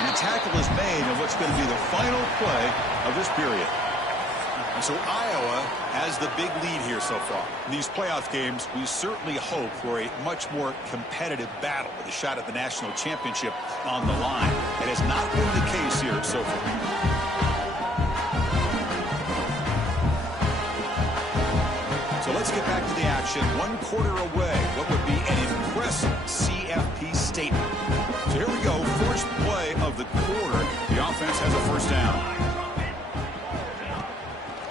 And the tackle is made of what's going to be the final play of this period. So Iowa has the big lead here so far. In these playoff games, we certainly hope for a much more competitive battle with a shot at the national championship on the line. It has not been the case here so far. So let's get back to the action. 1 quarter away. What would be an impressive CFP statement. So here we go. First play of the quarter. The offense has a first down.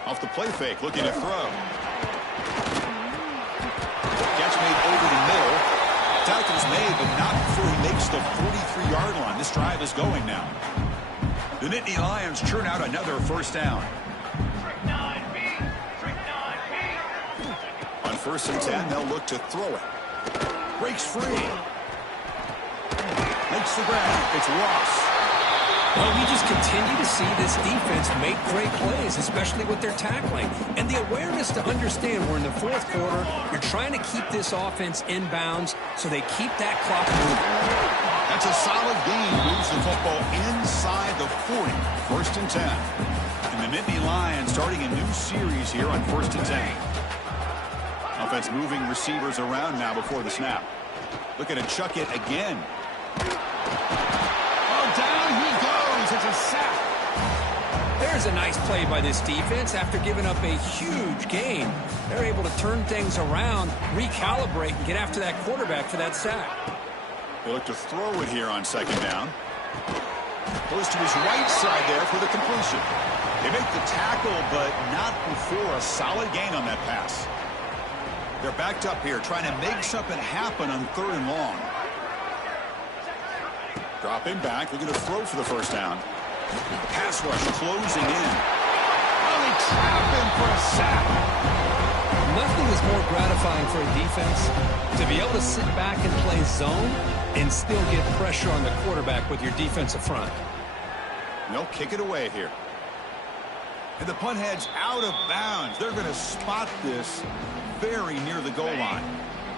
Off the play fake, looking to throw. Catch made over the middle. Tackle's made, but not before he makes the 43-yard line. This drive is going now. The Nittany Lions churn out another first down. On 1st and 10, they'll look to throw it. Breaks free. Makes the grab. It's Ross. Well, we just continue to see this defense make great plays, especially with their tackling. And the awareness to understand we're in the 4th quarter, you're trying to keep this offense in bounds so they keep that clock moving. That's a solid gain. Moves the football inside the 40. 1st and 10. And the Nittany Lions starting a new series here on 1st and 10. Offense moving receivers around now before the snap. Looking to chuck it again. Oh, down he goes. It's a sack. There's a nice play by this defense. After giving up a huge gain, they're able to turn things around, recalibrate, and get after that quarterback for that sack. They look to throw it here on 2nd down. Goes to his right side there for the completion. They make the tackle, but not before a solid gain on that pass. They're backed up here, trying to make something happen on 3rd and long. Dropping back, looking to throw for the first down. Pass rush closing in. Oh, they trap him for a sack. Nothing is more gratifying for a defense to be able to sit back and play zone and still get pressure on the quarterback with your defensive front. They'll kick it away here. And the punt heads out of bounds. They're going to spot this very near the goal line.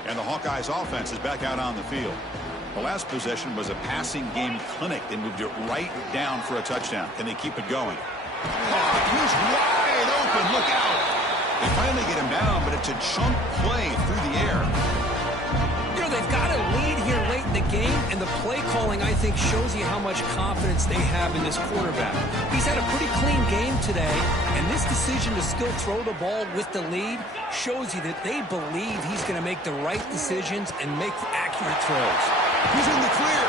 And the Hawkeyes offense is back out on the field. The last possession was a passing game clinic. They moved it right down for a touchdown. Can they keep it going? Oh, he's wide open. Look out. They finally get him down, but it's a chunk play through the air. You know, they've got a lead here late in the game, and the play calling, I think, shows you how much confidence they have in this quarterback. He's had a pretty clean game today, and this decision to still throw the ball with the lead shows you that they believe he's going to make the right decisions and make accurate throws. He's in the clear.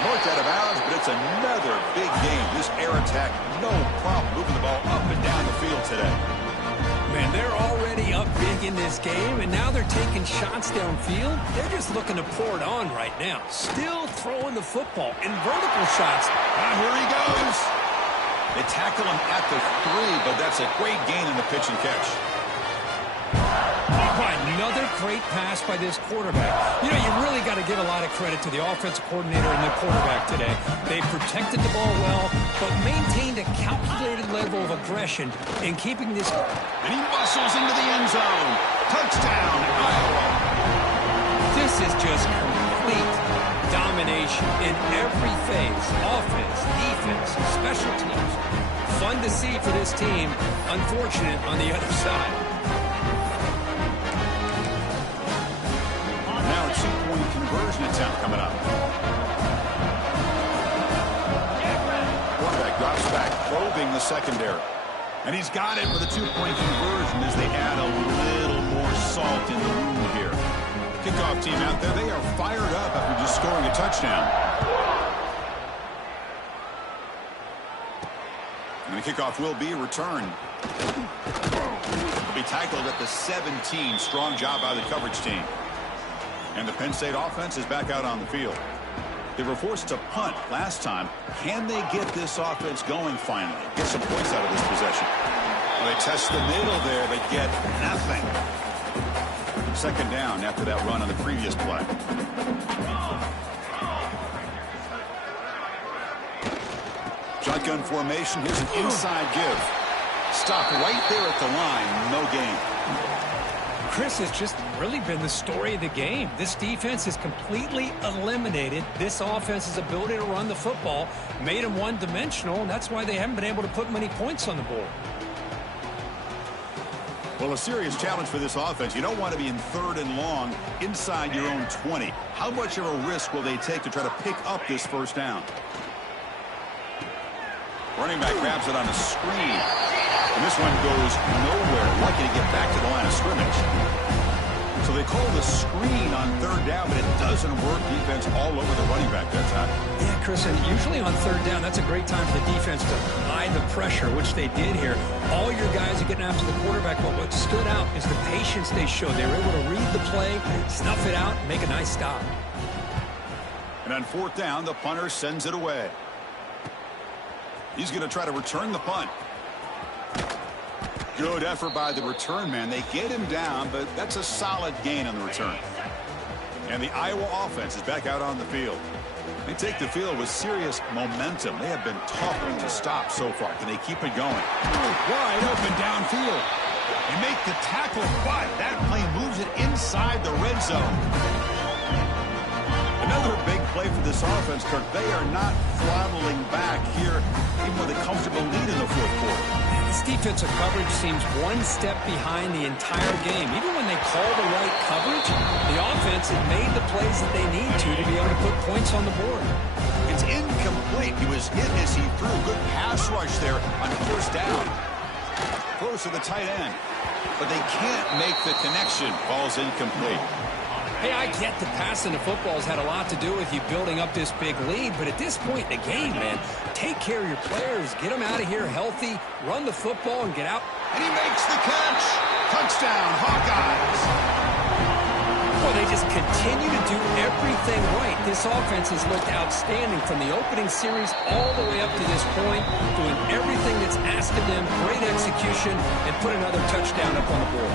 Marked out of bounds, but it's another big game. This air attack, no problem moving the ball up and down the field today. Man, they're already up big in this game, and now they're taking shots downfield. They're just looking to pour it on right now. Still throwing the football in vertical shots. Here he goes. They tackle him at the 3, but that's a great gain in the pitch and catch. Another great pass by this quarterback. You know, you really got to give a lot of credit to the offensive coordinator and the quarterback today. They protected the ball well, but maintained a calculated level of aggression in keeping this. And he muscles into the end zone. Touchdown, Iowa. This is just complete domination in every phase. Offense, defense, special teams. Fun to see for this team. Unfortunate on the other side. Now a 2-point conversion attempt coming up. Quarterback drops back, probing the secondary. And he's got it with a 2-point conversion as they add a little more salt in the wound here. Kickoff team out there, they are fired up after just scoring a touchdown. And the kickoff will be returned. Will be tackled at the 17. Strong job by the coverage team. And the Penn State offense is back out on the field. They were forced to punt last time. Can they get this offense going finally? Get some points out of this possession. Well, they test the middle there, but get nothing. 2nd down after that run on the previous play. Shotgun formation. Here's an inside give. Stop right there at the line. No gain. Chris, has just really been the story of the game. This defense has completely eliminated this offense's ability to run the football, made them one-dimensional, and that's why they haven't been able to put many points on the board. Well, a serious challenge for this offense. You don't want to be in 3rd and long inside your own 20. How much of a risk will they take to try to pick up this first down? Running back grabs it on a screen. And this one goes nowhere. Lucky to get back to the line of scrimmage. So they call the screen on 3rd down, but it doesn't work. Defense all over the running back that time. Yeah, Chris, and usually on 3rd down, that's a great time for the defense to hide the pressure, which they did here. All your guys are getting after the quarterback, but what stood out is the patience they showed. They were able to read the play, snuff it out, and make a nice stop. And on 4th down, the punter sends it away. He's going to try to return the punt. Good effort by the return man. They get him down, but that's a solid gain on the return. And the Iowa offense is back out on the field. They take the field with serious momentum. They have been tough to stop so far. Can they keep it going? Wide open downfield. They make the tackle, but that play moves it inside the red zone. Another big play for this offense, Kirk. They are not throttling back here, even with a comfortable lead in the 4th quarter. This defensive coverage seems one step behind the entire game. Even when they call the right coverage, the offense has made the plays that they need to be able to put points on the board. It's incomplete. He was hit as he threw. Good pass rush there on 1st down. Close to the tight end. But they can't make the connection. Ball's incomplete. Hey, I get the passing of football has had a lot to do with you building up this big lead, but at this point in the game, man, take care of your players, get them out of here healthy, run the football, and get out. And he makes the catch. Touchdown, Hawkeyes. Well, they just continue to do everything right. This offense has looked outstanding from the opening series all the way up to this point, doing everything that's asked of them, great execution, and put another touchdown up on the board.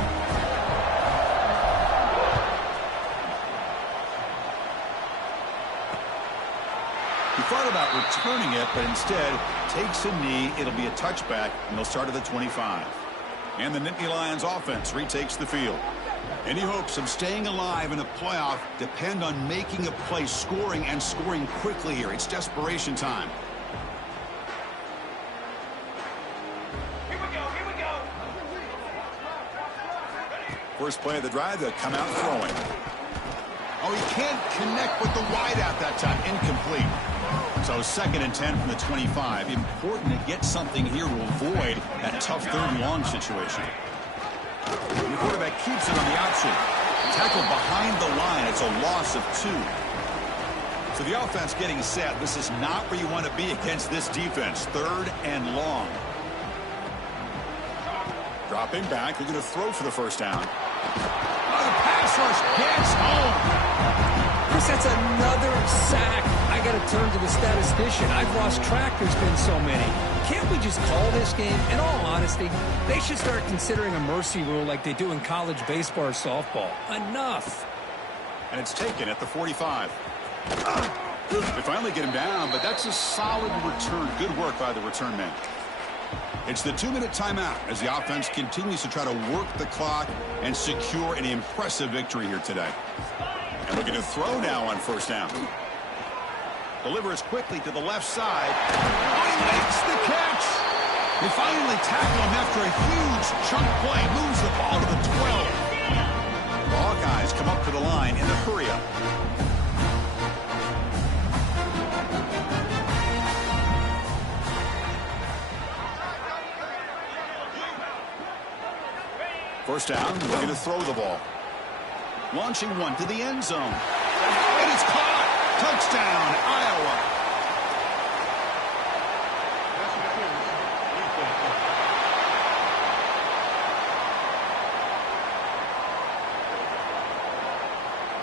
He thought about returning it, but instead takes a knee. It'll be a touchback, and they'll start at the 25. And the Nittany Lions offense retakes the field. Any hopes of staying alive in a playoff depend on making a play, scoring, and scoring quickly here. It's desperation time. Here we go. First play of the drive, they'll come out throwing. Oh, he can't connect with the wideout that time. Incomplete. So 2nd and 10 from the 25. Important to get something here to avoid that tough 3rd and long situation. The quarterback keeps it on the option. Tackle behind the line. It's a loss of 2. So the offense getting set. This is not where you want to be against this defense. 3rd and long. Dropping back. They're going to throw for the first down. Oh, the pass rush gets home. Chris, that's another sack. I got to turn to the statistician. I've lost track. There's been so many. Can't we just call this game? In all honesty, they should start considering a mercy rule like they do in college baseball or softball. Enough. And it's taken at the 45. They finally get him down, but that's a solid return. Good work by the return man. It's the 2-minute timeout as the offense continues to try to work the clock and secure an impressive victory here today. And we're going to throw now on 1st down. Delivers quickly to the left side. Oh, he makes the catch. They finally tackle him after a huge chunk play. Moves the ball to the 12. The Hawkeyes come up to the line in the hurry-up. First down, they're going to throw the ball. Launching one to the end zone. And it's caught. Touchdown, Iowa.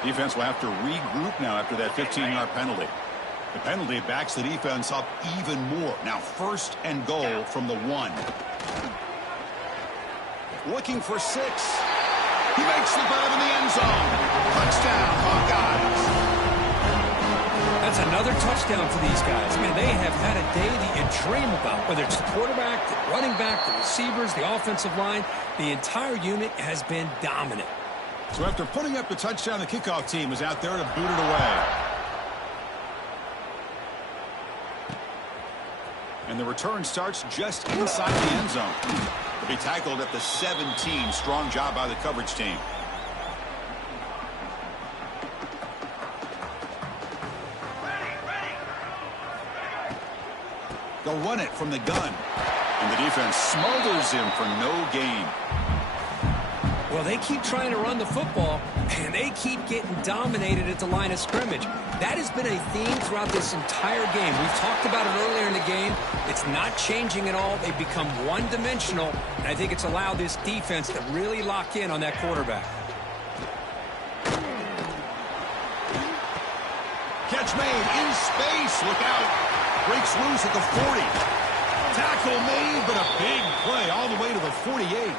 Defense will have to regroup now after that 15-yard penalty. The penalty backs the defense up even more. Now 1st and goal from the 1. Looking for 6. He makes the grab in the end zone. Touchdown, Hawkeyes. That's another touchdown for these guys. Man, they have had a day that you dream about. Whether it's the quarterback, the running back, the receivers, the offensive line, the entire unit has been dominant. So after putting up the touchdown, the kickoff team is out there to boot it away. And the return starts just inside the end zone. He'll be tackled at the 17. Strong job by the coverage team. They'll run it from the gun. And the defense smothers him for no gain. Well, they keep trying to run the football, and they keep getting dominated at the line of scrimmage. That has been a theme throughout this entire game. We've talked about it earlier in the game. It's not changing at all. They've become one-dimensional, and I think it's allowed this defense to really lock in on that quarterback. Catch made in space. Look out. Breaks loose at the 40. Tackle made, but a big play all the way to the 48.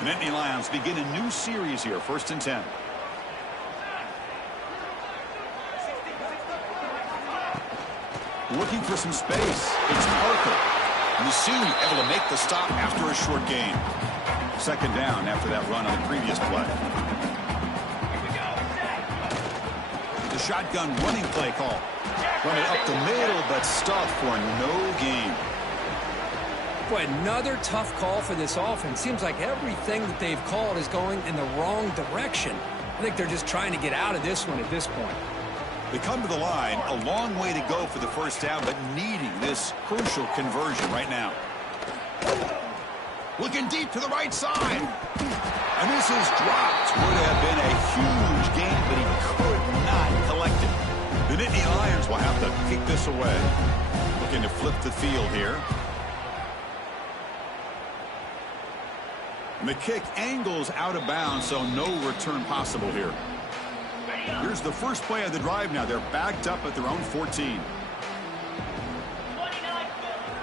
The Nittany Lions begin a new series here, 1st and 10. Looking for some space. It's Parker. And the senior able to make the stop after a short gain. 2nd down after that run on the previous play. The shotgun running play call. Run it up the middle, but stuffed for no gain. Boy, another tough call for this offense. Seems like everything that they've called is going in the wrong direction. I think they're just trying to get out of this one at this point. They come to the line, a long way to go for the 1st down, but needing this crucial conversion right now. Looking deep to the right side. And this is dropped. Would have been a huge gain, but he could not collect it. The Nittany Lions will have to kick this away. Looking to flip the field here. And the kick angles out of bounds, so no return possible here. Here's the first play of the drive now. They're backed up at their own 14.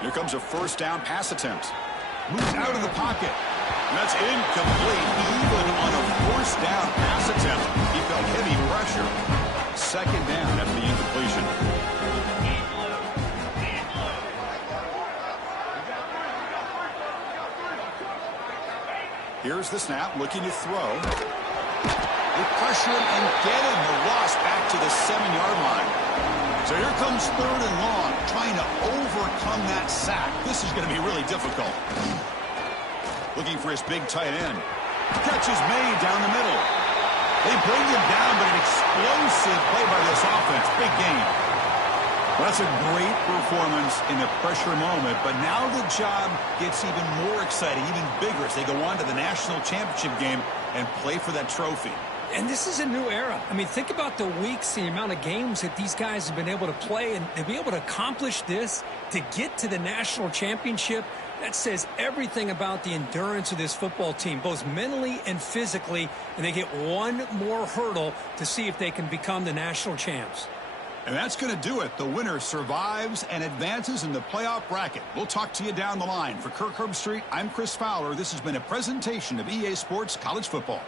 Here comes a 1st down pass attempt. Moves out of the pocket. And that's incomplete. Even on a 1st down pass attempt, he felt heavy pressure. 2nd down after the incompletion. Here's the snap, looking to throw. They pressure him and get him. The loss back to the 7-yard line. So here comes 3rd and long, trying to overcome that sack. This is going to be really difficult. Looking for his big tight end. Catch is made down the middle. They bring him down, but an explosive play by this offense. Big game. Well, that's a great performance in the pressure moment, but now the job gets even more exciting, even bigger as they go on to the national championship game and play for that trophy. And this is a new era. I mean, think about the weeks, the amount of games that these guys have been able to play, and to be able to accomplish this, to get to the national championship, that says everything about the endurance of this football team, both mentally and physically, and they get one more hurdle to see if they can become the national champs. And that's going to do it. The winner survives and advances in the playoff bracket. We'll talk to you down the line. For Kirk Herbstreit, I'm Chris Fowler. This has been a presentation of EA Sports College Football.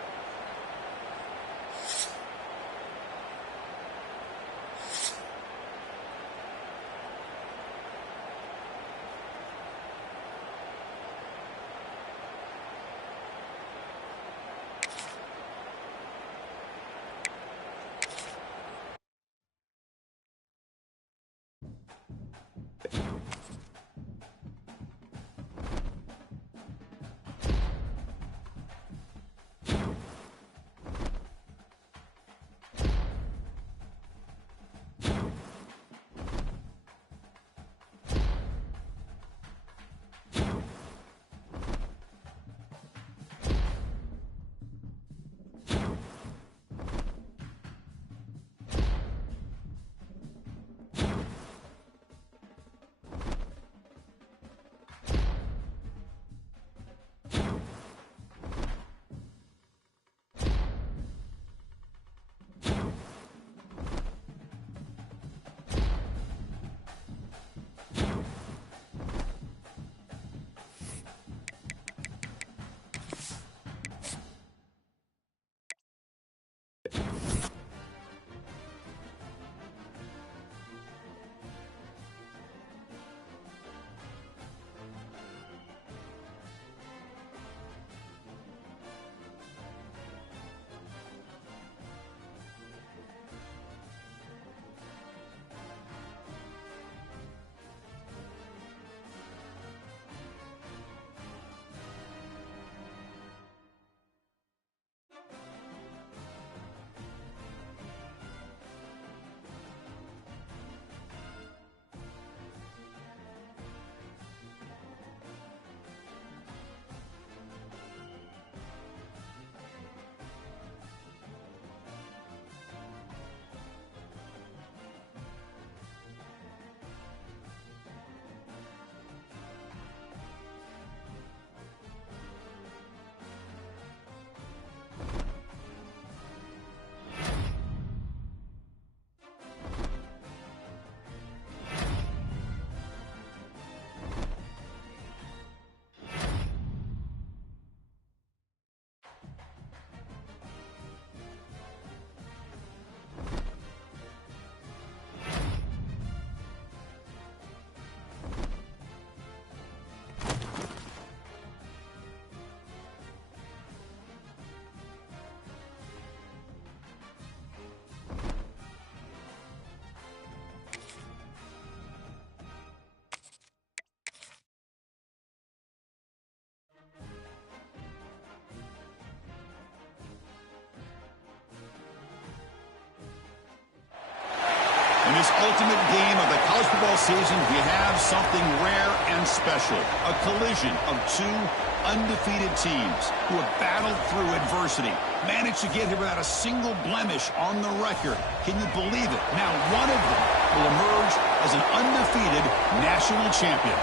In this ultimate game of the college football season, we have something rare and special. A collision of two undefeated teams who have battled through adversity, managed to get here without a single blemish on the record. Can you believe it? Now one of them will emerge as an undefeated national champion.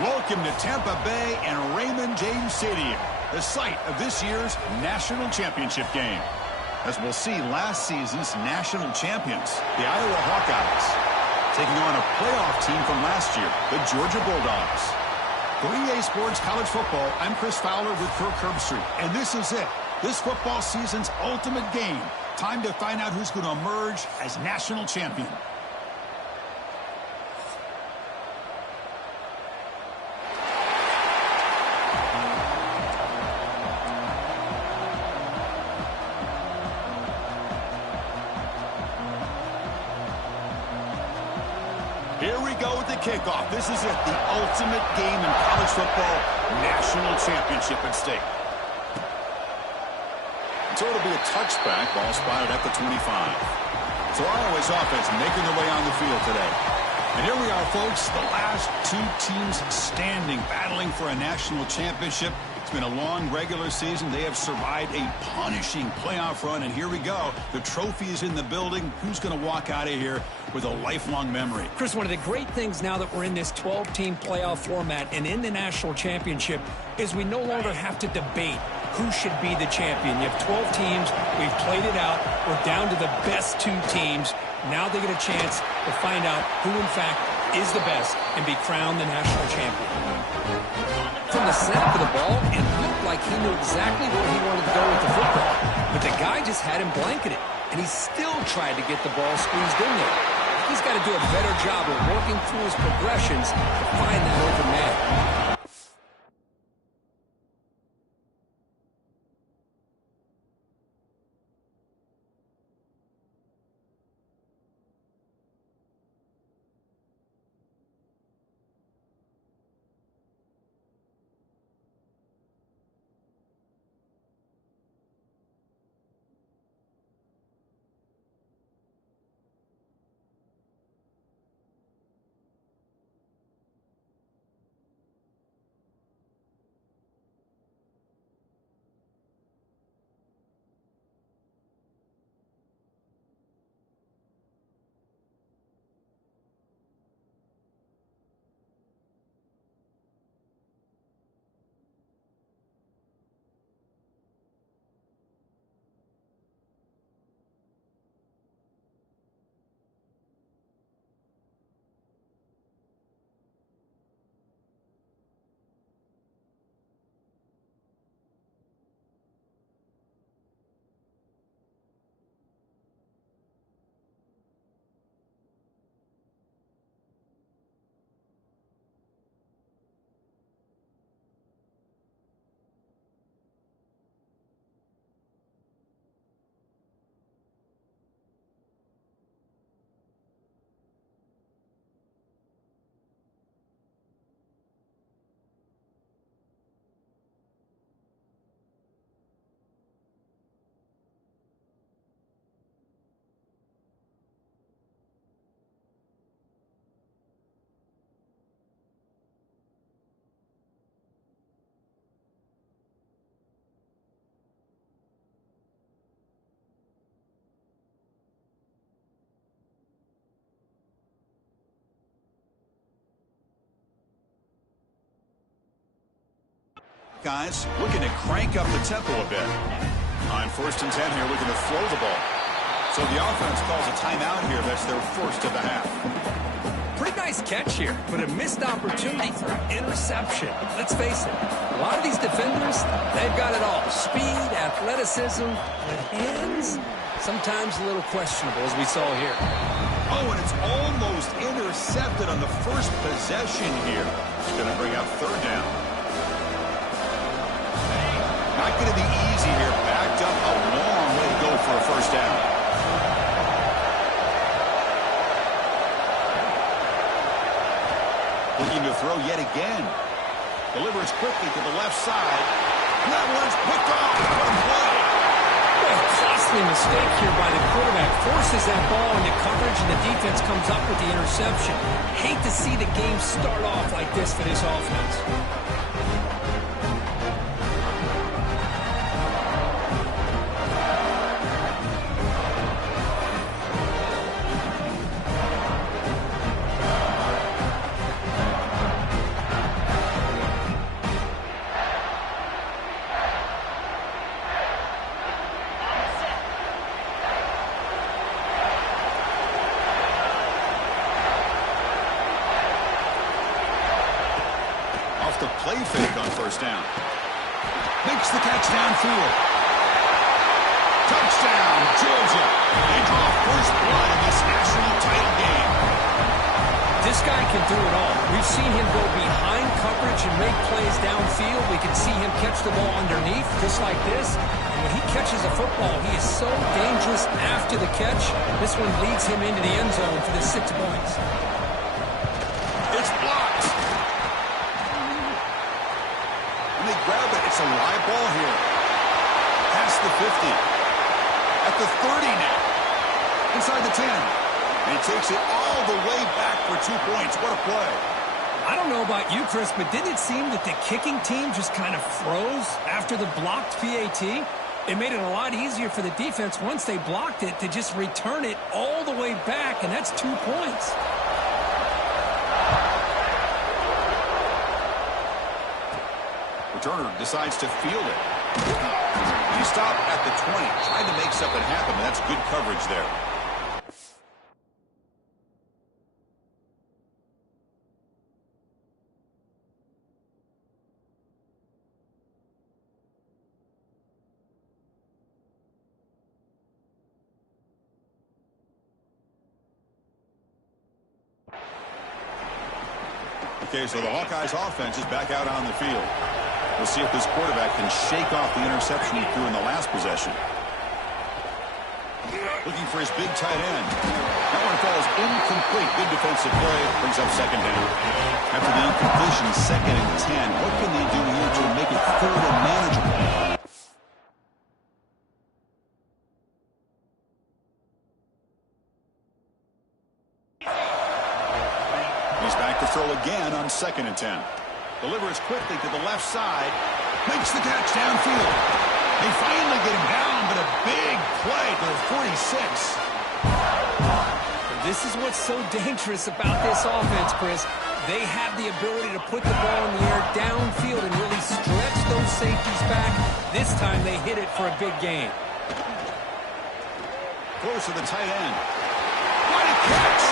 Welcome to Tampa Bay and Raymond James Stadium, the site of this year's national championship game. As we'll see, last season's national champions, the Iowa Hawkeyes, taking on a playoff team from last year, the Georgia Bulldogs. For EA Sports College Football, I'm Chris Fowler with Kirk Herbstreit, and this is it. This football season's ultimate game. Time to find out who's going to emerge as national champion. Here we go with the kickoff. This is it, the ultimate game in college football, national championship at stake. So it'll be a touchback, ball spotted at the 25. So Iowa's offense making their way on the field today. And here we are, folks, the last two teams standing, battling for a national championship. It's been a long regular season. They have survived a punishing playoff run, and here we go. The trophy is in the building. Who's going to walk out of here with a lifelong memory? Chris, one of the great things now that we're in this 12-team playoff format and in the national championship is we no longer have to debate who should be the champion. You have 12 teams. We've played it out. We're down to the best two teams. Now they get a chance to find out who, in fact, is the best and be crowned the national champion. From the snap of the ball, it looked like he knew exactly where he wanted to go with the football. But the guy just had him blanketed, and he still tried to get the ball squeezed in there. He's got to do a better job of working through his progressions to find that open man. Guys, looking to crank up the tempo a bit. On 1st and 10 here, looking to throw the ball. So the offense calls a timeout here. That's their first of the half. Pretty nice catch here, but a missed opportunity for an interception. Let's face it, a lot of these defenders, they've got it all. Speed, athleticism, but hands, sometimes a little questionable, as we saw here. Oh, and it's almost intercepted on the first possession here. It's going to bring up 3rd down. Not going to be easy here. Backed up a long way to go for a 1st down. Looking to throw yet again. Delivers quickly to the left side. That one's picked off. What a play. A costly mistake here by the quarterback. forces that ball into coverage, and the defense comes up with the interception. Hate to see the game start off like this for this offense. The play fake on first down. Makes the catch downfield. Touchdown, Georgia. They draw first blood in this national title game. This guy can do it all. We've seen him go behind coverage and make plays downfield. We can see him catch the ball underneath, just like this. And when he catches a football, he is so dangerous after the catch. This one leads him into the end zone for the 6 points. It's blocked. They grab it. It's a live ball here. Past the 50. At the 30 now. Inside the 10. And he takes it all the way back for 2 points. What a play. I don't know about you, Chris, but didn't it seem that the kicking team just kind of froze after the blocked PAT? It made it a lot easier for the defense once they blocked it to just return it all the way back, and that's 2 points. Returner decides to field it. He stopped at the 20, tried to make something happen. That's good coverage there. Okay, so the Hawkeyes offense is back out on the field. We'll see if this quarterback can shake off the interception he threw in the last possession. Looking for his big tight end. That one falls incomplete. Good defensive play. Brings up second down. After the incompletion, 2nd and 10. What can they do here to make it third and manageable? He's back to throw again on 2nd and 10. Delivers quickly to the left side. Makes the catch downfield. They finally get him down, but a big play to the 46. This is what's so dangerous about this offense, Chris. They have the ability to put the ball in the air downfield and really stretch those safeties back. This time they hit it for a big gain. Close to the tight end. What a catch!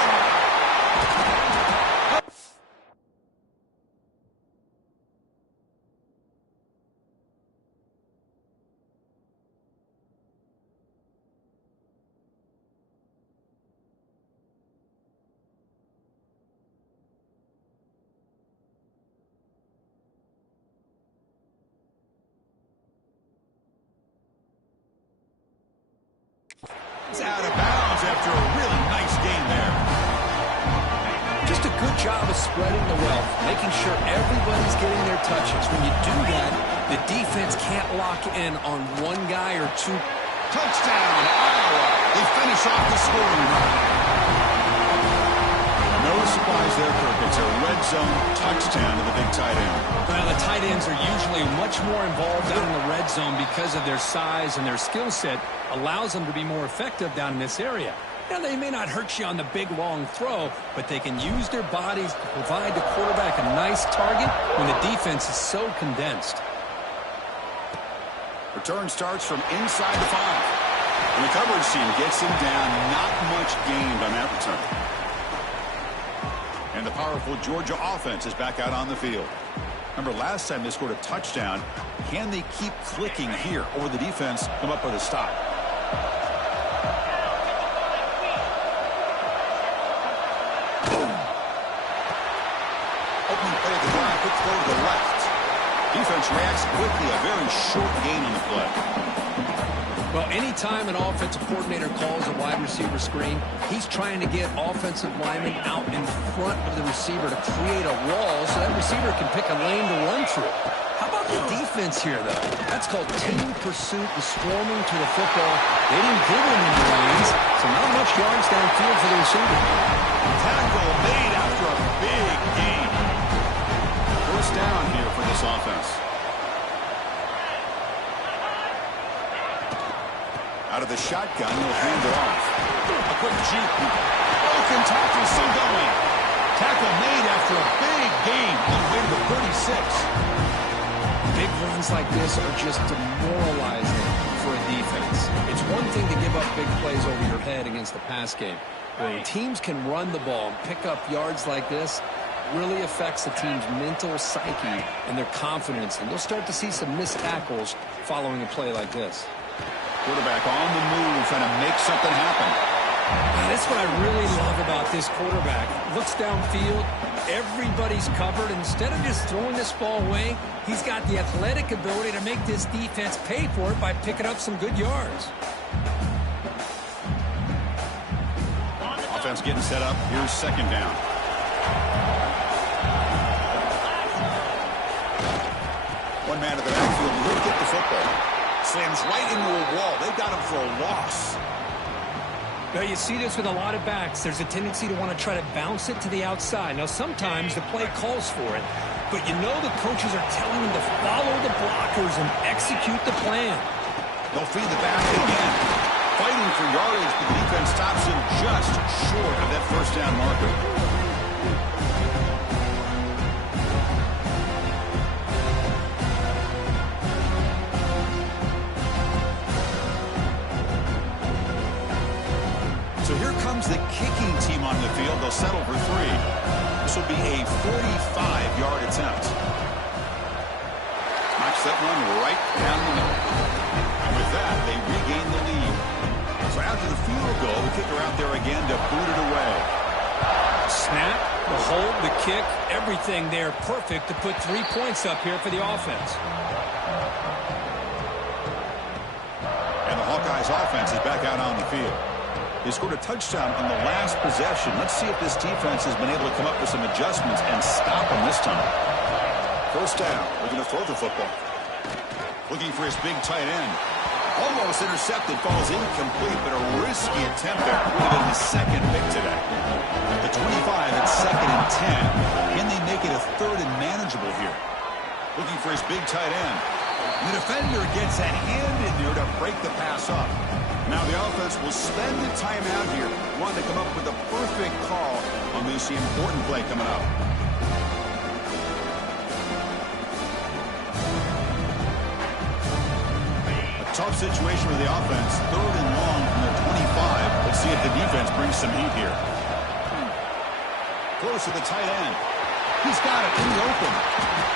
It's out of bounds after a really nice gain there. Just a good job of spreading the wealth, making sure everybody's getting their touches. When you do that, the defense can't lock in on one guy or two. Touchdown, Iowa. They finish off the scoring run. No surprise there, Kirk. It's a red zone touchdown to the big tight end. Well, the tight ends are usually much more involved down in the red zone because of their size and their skill set allows them to be more effective down in this area. Now, they may not hurt you on the big, long throw, but they can use their bodies to provide the quarterback a nice target when the defense is so condensed. Return starts from inside the 5. And the coverage team gets him down. Not much gained on that return. And the powerful Georgia offense is back out on the field. Remember, last time they scored a touchdown. Can they keep clicking here, or the defense come up with a stop? Opening play of the drive, quick throw to the left. Defense reacts quickly, a very short gain on the play. Well, anytime an offensive coordinator calls a wide receiver screen, he's trying to get offensive linemen out in front of the receiver to create a wall so that receiver can pick a lane to run through. How about the defense here, though? That's called team pursuit and swarming to the football. They didn't give him any lanes, so now field for the receiver. Tackle made after a big gain. First down here for this offense. Out of the shotgun, he'll hand it off. A quick juke. Broken tackle still going. Tackle made after a big gain on the way to the 36. Big runs like this are just demoralizing for a defense. It's one thing to give up big plays over your head against the pass game. When teams can run the ball and pick up yards like this, really affects the team's mental psyche and their confidence. And you'll start to see some missed tackles following a play like this. Quarterback on the move, trying to make something happen. That's what I really love about this quarterback. Looks downfield, everybody's covered. Instead of just throwing this ball away, he's got the athletic ability to make this defense pay for it by picking up some good yards. Offense getting set up. Here's second down. One man at the backfield. He'll get the football. Slams right into a wall. They got him for a loss. Now, you see this with a lot of backs. There's a tendency to want to try to bounce it to the outside. Now, sometimes the play calls for it, but you know the coaches are telling them to follow the blockers and execute the plan. They'll feed the back again. Fighting for yardage, but the defense stops him just short of that first down marker. So here comes the kicking team on the field. They'll settle for 3. This will be a 45-yard attempt. Knocks that one right down the middle. And with that, they regain the lead. So after the field goal, the kicker out there again to boot it away. Snap, the hold, the kick, everything there perfect to put 3 points up here for the offense. And the Hawkeyes offense is back out on the field. They scored a touchdown on the last possession. Let's see if this defense has been able to come up with some adjustments and stop them this time. First down. They're going to throw the football. Looking for his big tight end. Almost intercepted. Falls incomplete, but a risky attempt there. Would have been his second pick today. At the 25, it's 2nd and 10. Can they make it a 3rd and manageable here? Looking for his big tight end. The defender gets a hand in there to break the pass up. Now the offense will spend the timeout here. Want to come up with a perfect call on this important play coming up. A tough situation for the offense. 3rd and long from their 25. Let's see if the defense brings some heat here. Close to the tight end. He's got it in the open.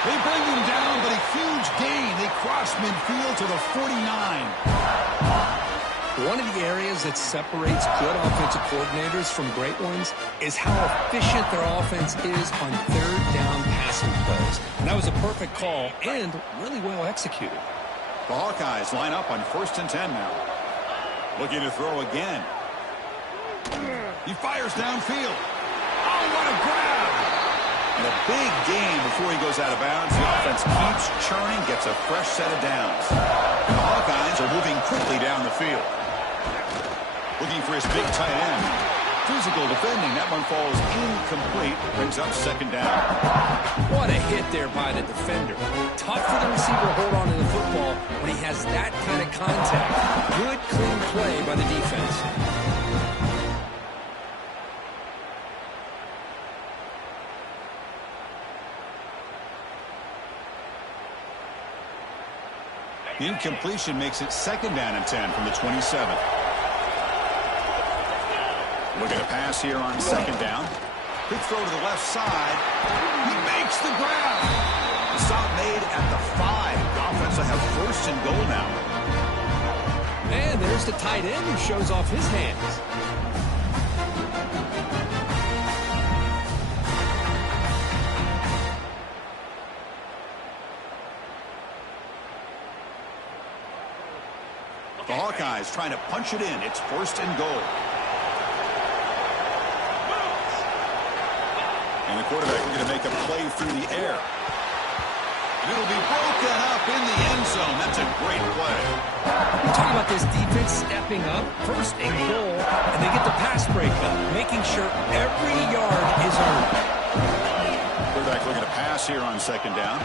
They bring him down, but a huge gain. They cross midfield to the 49. One of the areas that separates good offensive coordinators from great ones is how efficient their offense is on 3rd down passing plays. And that was a perfect call and really well executed. The Hawkeyes line up on 1st and 10 now. Looking to throw again. He fires downfield. Oh, what a grab! And a big gain before he goes out of bounds. The offense keeps churning, gets a fresh set of downs. And the Hawkeyes are moving quickly down the field. Looking for his big tight end. Physical defending. That one falls incomplete. Brings up 2nd down. What a hit there by the defender. Tough for the receiver to hold on to the football when he has that kind of contact. Good, clean play by the defense. The incompletion makes it 2nd down and 10 from the 27. Look at a pass here on 2nd down. Quick throw to the left side. He makes the grab. The stop made at the 5. The offense will have 1st and goal now. And there's the tight end who shows off his hands. The Hawkeyes trying to punch it in. It's 1st and goal. And the quarterback going to make a play through the air. It'll be broken up in the end zone. That's a great play. We're talking about this defense stepping up, 1st and goal, and they get the pass breakup. pressure. Every yard is earned. Quarterback looking to pass here on second down.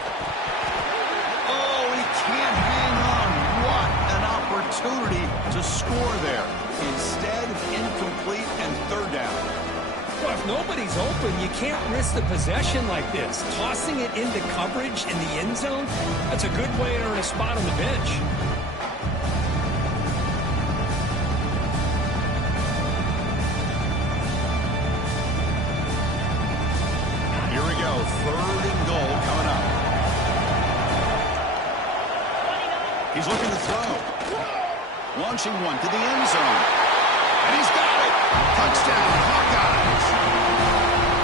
Oh, he can't hang on. What an opportunity to score there. Instead, incomplete and third down. Well, if nobody's open, you can't risk the possession like this. Tossing it into coverage in the end zone, that's a good way to earn a spot on the bench. Here we go, third and goal coming up. He's looking to throw. Launching one to the end zone. And he's got it. Touchdown, Hawkeyes.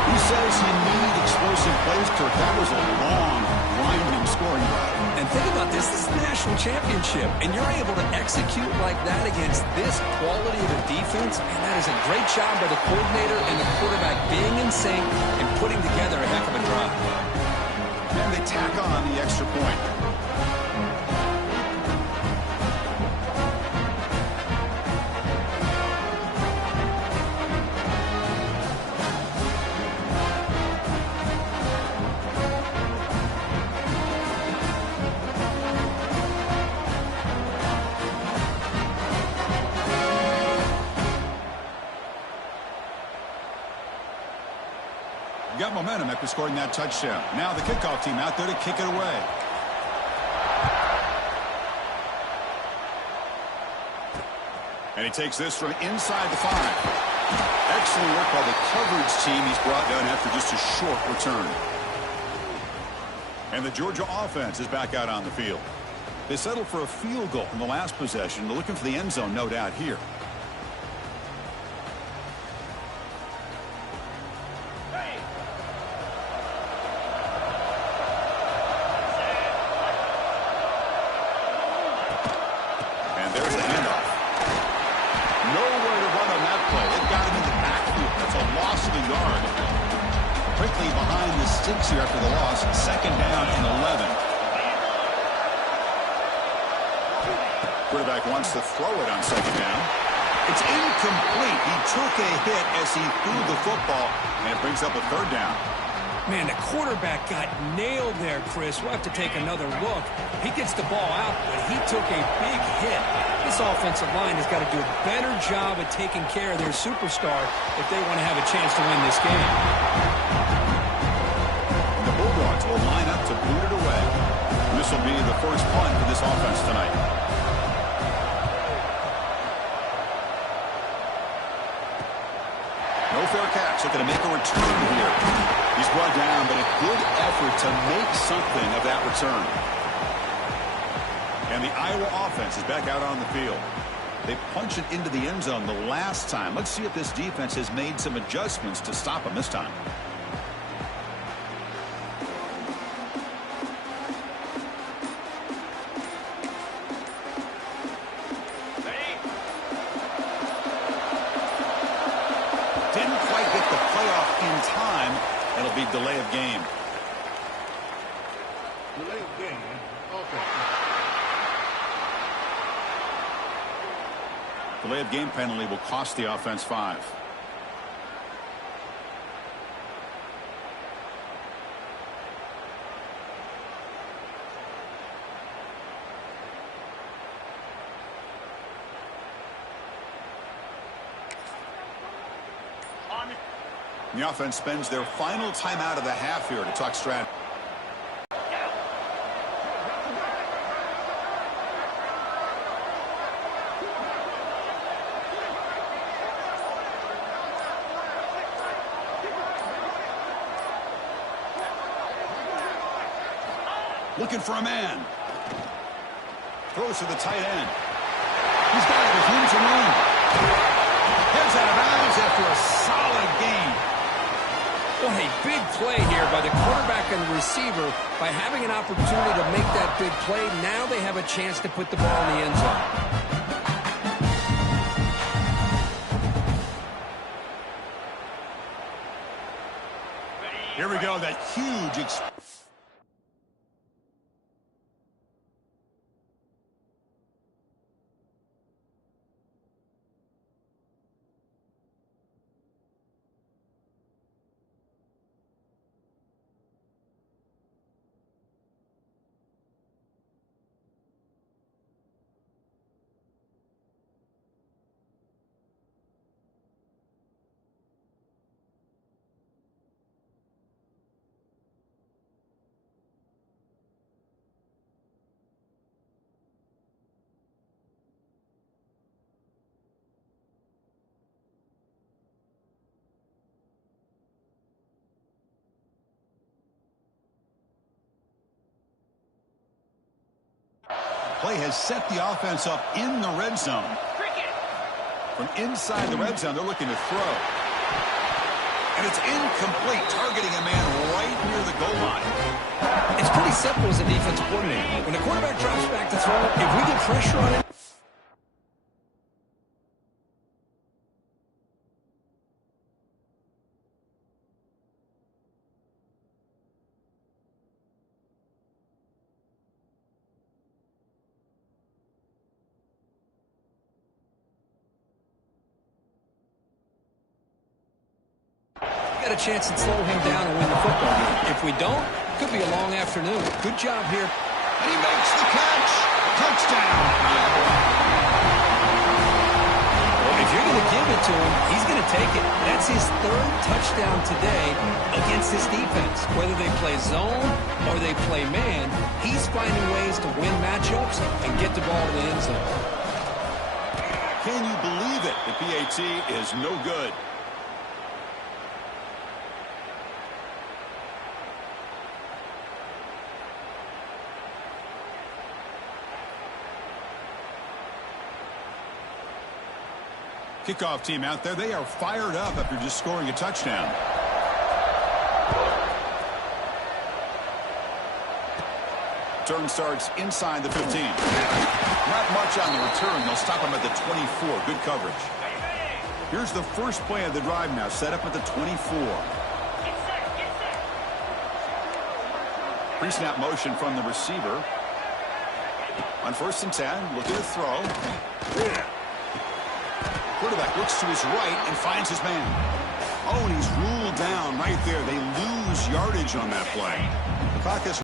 Who says you need explosive plays, Kirk? That was a long, grinding scoring drive. And think about this. This is the national championship, and you're able to execute like that against this quality of a defense, and that is a great job by the coordinator and the quarterback being in sync and putting together a heck of a drive. And they tack on the extra point. Got momentum after scoring that touchdown. Now the kickoff team out there to kick it away. And he takes this from inside the 5. Excellent work by the coverage team. He's brought down after just a short return. And the Georgia offense is back out on the field. They settled for a field goal in the last possession. They're looking for the end zone, no doubt, here. Here after the loss, second down and 11. Quarterback wants to throw it on second down. It's incomplete. He took a hit as he threw the football, and it brings up a third down. Man, the quarterback got nailed there, Chris. We'll have to take another look. He gets the ball out, but he took a big hit. This offensive line has got to do a better job of taking care of their superstar if they want to have a chance to win this game. Bulldogs will line up to boot it away. This will be the first punt for this offense tonight. No fair catch. Looking to make a return here. He's brought down, but a good effort to make something of that return. And the Iowa offense is back out on the field. They punched it into the end zone the last time. Let's see if this defense has made some adjustments to stop them this time. It'll be delay of game. Delay of game. Okay. Delay of game penalty will cost the offense 5. The offense spends their final timeout of the half here to talk strategy. Looking for a man. Throws to the tight end. He's got it with room to run. Heads out of bounds after a solid gain. What a big play here by the quarterback and the receiver. By having an opportunity to make that big play, now they have a chance to put the ball in the end zone. Here we go, that huge play has set the offense up in the red zone. From inside the red zone, they're looking to throw. And it's incomplete, targeting a man right near the goal line. It's pretty simple as a defensive coordinator. When the quarterback drops back to throw, if we get pressure on it, got a chance to slow him down and win the football game. If we don't, it could be a long afternoon. Good job here. And he makes the catch. Touchdown. Well, if you're going to give it to him, he's going to take it. That's his third touchdown today against this defense. Whether they play zone or they play man, he's finding ways to win matchups and get the ball to the end zone. Can you believe it? The PAT is no good. Kickoff team out there, they are fired up after just scoring a touchdown. Turn starts inside the 15. Not much on the return. They'll stop him at the 24. Good coverage. Here's the first play of the drive now, set up at the 24. Pre-snap motion from the receiver. On 1st and 10, looking to throw. Quarterback looks to his right and finds his man. Oh, and he's ruled down right there. They lose yardage on that play. The clock is...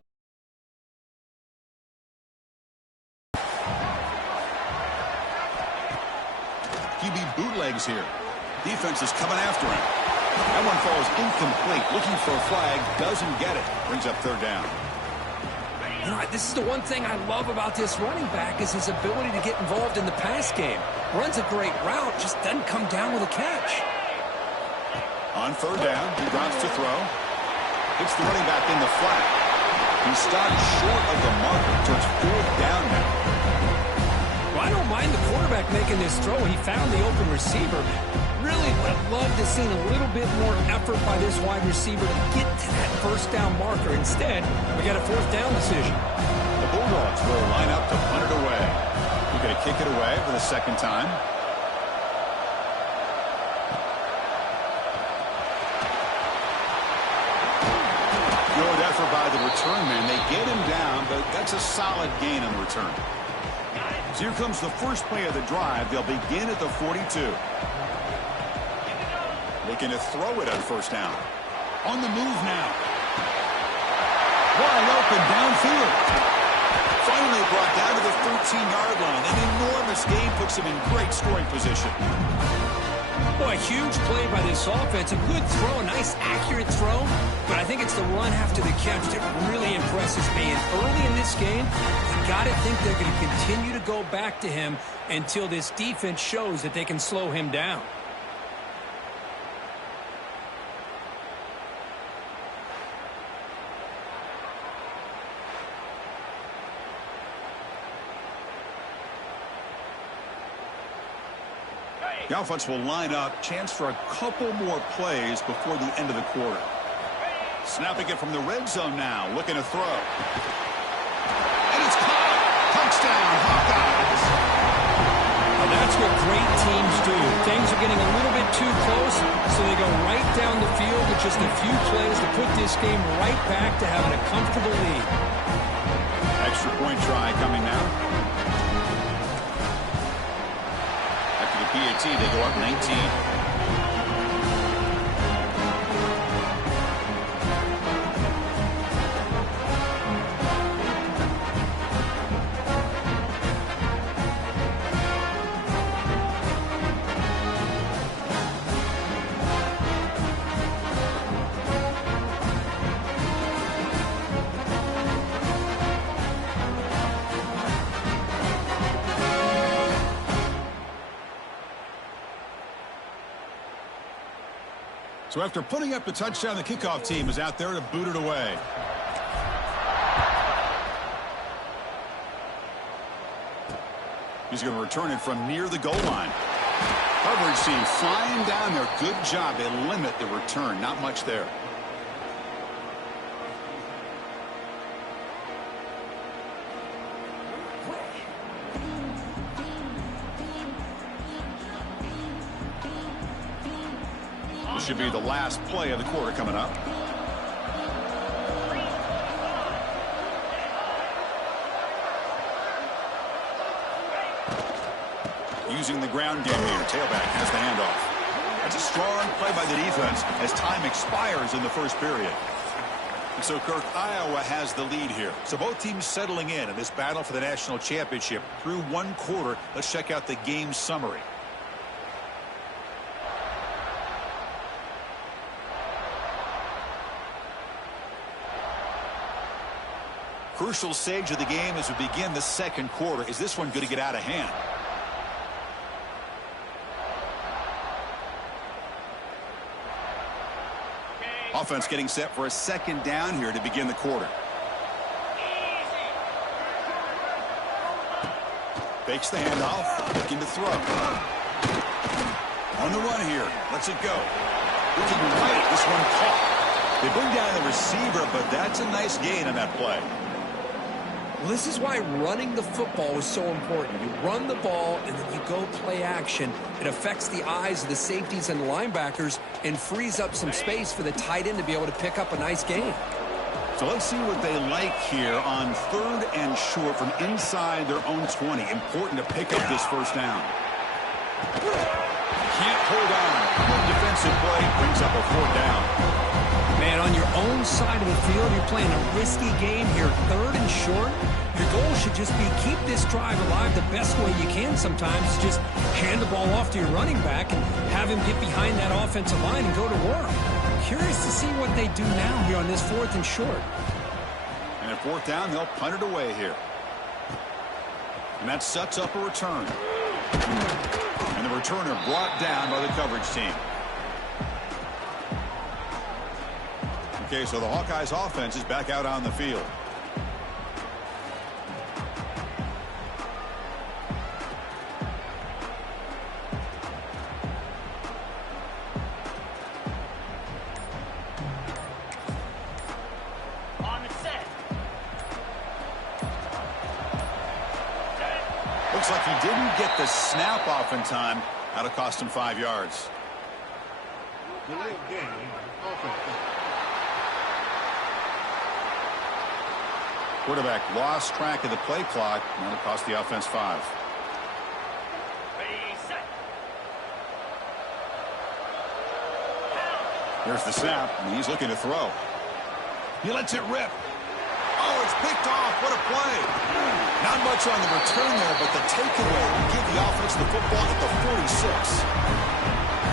QB bootlegs here. Defense is coming after him. That one falls incomplete. Looking for a flag. Doesn't get it. Brings up 3rd down. You know, this is the one thing I love about this running back is his ability to get involved in the pass game. Runs a great route, just doesn't come down with a catch. On 3rd down, he drops to throw. Hits the running back in the flat. He stopped short of the marker, so it's 4th down now. Well, I don't mind the quarterback making this throw. He found the open receiver. Really would have loved to see a little bit more effort by this wide receiver to get to that 1st down marker. Instead, we got a 4th down decision. The Bulldogs will line up to punt it away. We're going to kick it away for the 2nd time. Good effort by the return man. They get him down, but that's a solid gain on the return. So here comes the first play of the drive. They'll begin at the 42. Looking to throw it on 1st down. On the move now. Wide open downfield. Finally brought down to the 13-yard line. An enormous gain puts him in great scoring position. Boy, a huge play by this offense. A good throw, a nice accurate throw. But I think it's the run after the catch that really impresses me. And early in this game, you got to think they're going to continue to go back to him until this defense shows that they can slow him down. The offense will line up. Chance for a couple more plays before the end of the quarter. Snapping it from the red zone now. Looking to throw. And it's caught. Touchdown, Hawkeyes. Now that's what great teams do. Things are getting a little bit too close, so they go right down the field with just a few plays to put this game right back to having a comfortable lead. Extra point try coming now. PAT, they go up 19. So after putting up the touchdown, the kickoff team is out there to boot it away. He's going to return it from near the goal line. Coverage team flying down there. Good job. They limit the return. Not much there. This should be the last play of the quarter coming up. Using the ground game here. Tailback has the handoff. That's a strong play by the defense as time expires in the first period. And so, Kirk, Iowa has the lead here. So both teams settling in this battle for the national championship through one quarter. Let's check out the game summary. Crucial stage of the game as we begin the second quarter. Is this one going to get out of hand? Offense getting set for a second down here to begin the quarter. Fakes the handoff, looking to throw. On the run here, lets it go. Looking right, this one caught. They bring down the receiver, but that's a nice gain on that play. Well, this is why running the football is so important. You run the ball, and then you go play action. It affects the eyes of the safeties and the linebackers and frees up some space for the tight end to be able to pick up a nice gain. So let's see what they like here on 3rd and short from inside their own 20. Important to pick up this first down. Can't hold on. Good defensive play brings up a 4th down. Man, on your own side of the field, you're playing a risky game here. 3rd and short. Your goal should just be keep this drive alive the best way you can sometimes. Just hand the ball off to your running back and have him get behind that offensive line and go to work. Curious to see what they do now here on this 4th and short. And at 4th down, they'll punt it away here. And that sets up a return. And the returner brought down by the coverage team. Okay, so the Hawkeyes offense is back out on the field. On the set. Looks like he didn't get the snap off in time. That'll cost him 5 yards. Delay game. Offense. Quarterback lost track of the play clock, and that'll cost the offense 5. Ready, set. There's the snap, and he's looking to throw. He lets it rip. Oh, it's picked off. What a play. Not much on the return there, but the takeaway will give the offense the football at the 46.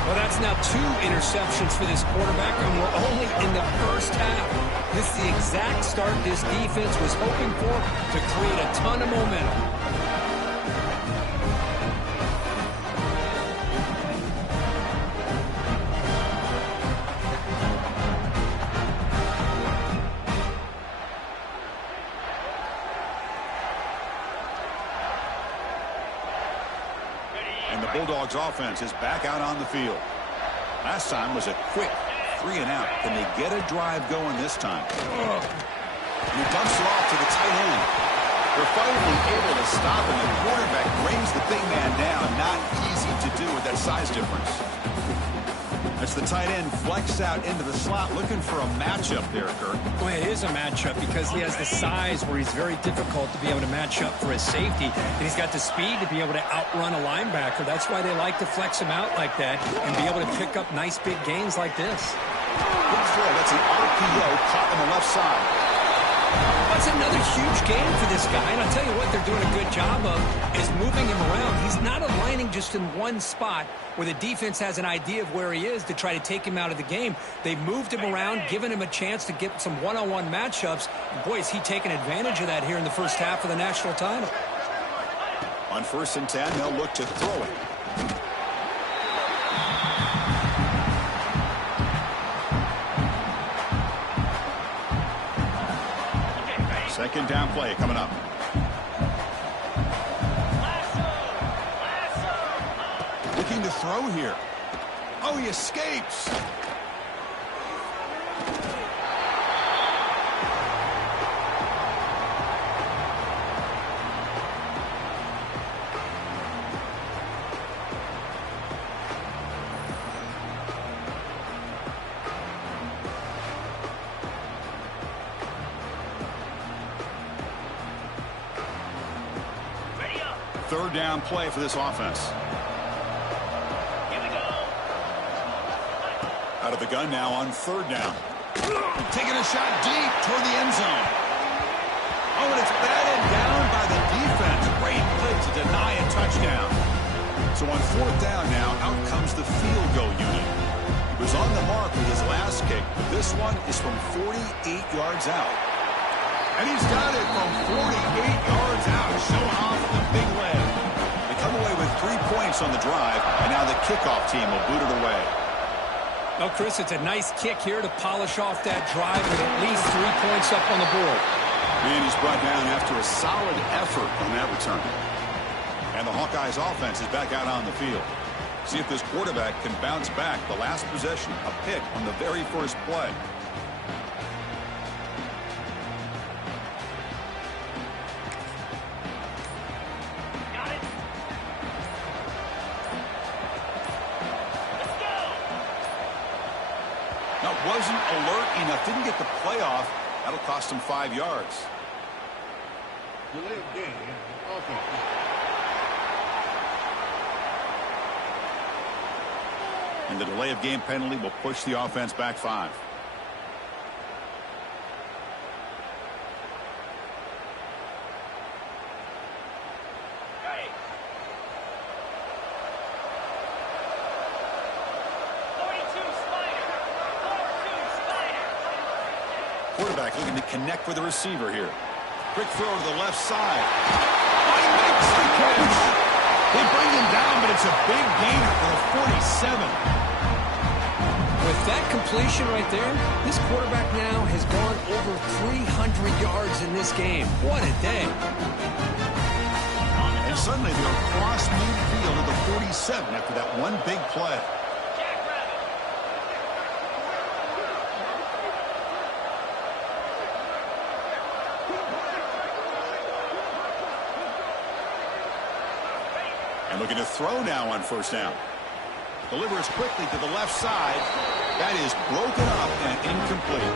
Well, that's now 2 interceptions for this quarterback, and we're only in the first half. This is the exact start this defense was hoping for to create a ton of momentum. And the Bulldogs offense is back out on the field. Last time was a quick 3 and out. Can they get a drive going this time? And he dumps it off to the tight end. They're finally able to stop him. The quarterback brings the big man down. Not easy to do with that size difference. As the tight end flexed out into the slot, looking for a matchup there, Kirk. Well, it is a matchup because he has the size where he's very difficult to be able to match up for his safety. And he's got the speed to be able to outrun a linebacker. That's why they like to flex him out like that and be able to pick up nice big gains like this. Good throw. That's an RPO caught on the left side. That's another huge game for this guy. And I'll tell you what they're doing a good job of is moving him around. He's not aligning just in one spot where the defense has an idea of where he is to try to take him out of the game. They've moved him around, given him a chance to get some one-on-one matchups. And boy, is he taking advantage of that here in the first half of the national title. On 1st and 10, they'll look to throw it. Second down play coming up. to throw here. Oh, he escapes. Third down play for this offense. Here we go. Out of the gun now on third down. Taking a shot deep toward the end zone. Oh, and it's batted down by the defense. Great play to deny a touchdown. So on fourth down now, out comes the field goal unit. He was on the mark with his last kick, but this one is from 48 yards out. And he's got it from 48 yards out, showing off the big leg. They come away with 3 points on the drive, and now the kickoff team will boot it away. Well, Chris, it's a nice kick here to polish off that drive with at least 3 points up on the board. And he's brought down after a solid effort on that return. And the Hawkeyes offense is back out on the field. See if this quarterback can bounce back. The last possession, a pick on the very first play. Got it. Let's go. Now, wasn't alert enough. Didn't get the play off. That'll cost him 5 yards. Delay of game. Offense. And the delay of game penalty will push the offense back 5. Hey. 42 Spider. 4-2 Spider. Quarterback looking to connect with the receiver here. Quick throw to the left side. Oh, he makes the catch. They bring him down, but it's a big gain for the 47. With that completion right there, this quarterback now has gone over 300 yards in this game. What a day. And suddenly they're across midfield at the 47 after that one big play. Jackrabbit. And looking to throw now on first down. Delivers quickly to the left side. That is broken up and incomplete.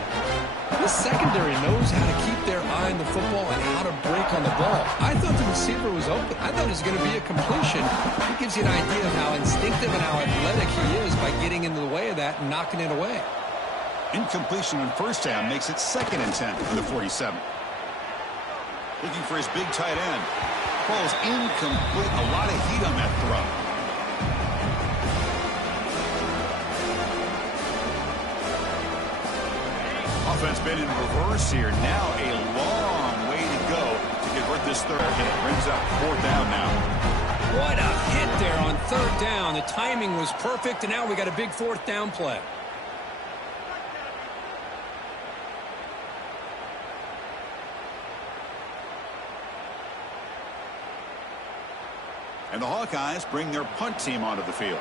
This secondary knows how to keep their eye on the football and how to break on the ball. I thought the receiver was open. I thought it was going to be a completion. It gives you an idea of how instinctive and how athletic he is by getting into the way of that and knocking it away. Incompletion on first down makes it 2nd and 10 for the 47. Looking for his big tight end. Ball's incomplete. A lot of heat on that throw. Offense been in reverse here. Now a long way to go to convert this third, and it brings up fourth down now. What a hit there on third down. The timing was perfect, and now we got a big fourth down play. And the Hawkeyes bring their punt team onto the field.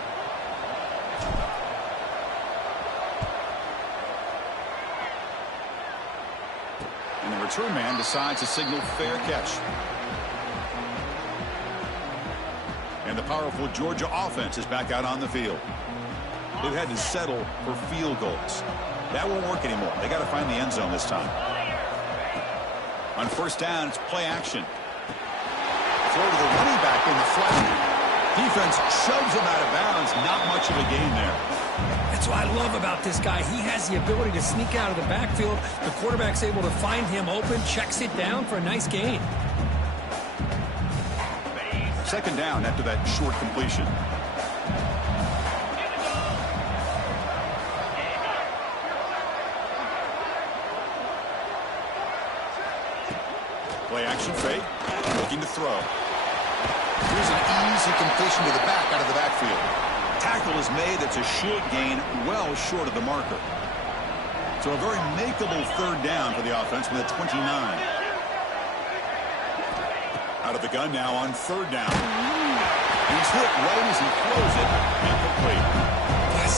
And the return man decides to signal fair catch. And the powerful Georgia offense is back out on the field. They've had to settle for field goals. That won't work anymore. They got to find the end zone this time. On first down, it's play action. Throw to the running back in the flat. Defense shoves him out of bounds. Not much of a gain there. That's what I love about this guy. He has the ability to sneak out of the backfield. The quarterback's able to find him open, checks it down for a nice gain. Second down after that short completion. Play action fake. Looking to throw. Here's an easy completion to the back out of the backfield. Tackle is made. That's a should gain well short of the marker. So a very makeable third down for the offense with a 29. Out of the gun now on third down. He's hit right as he throws it,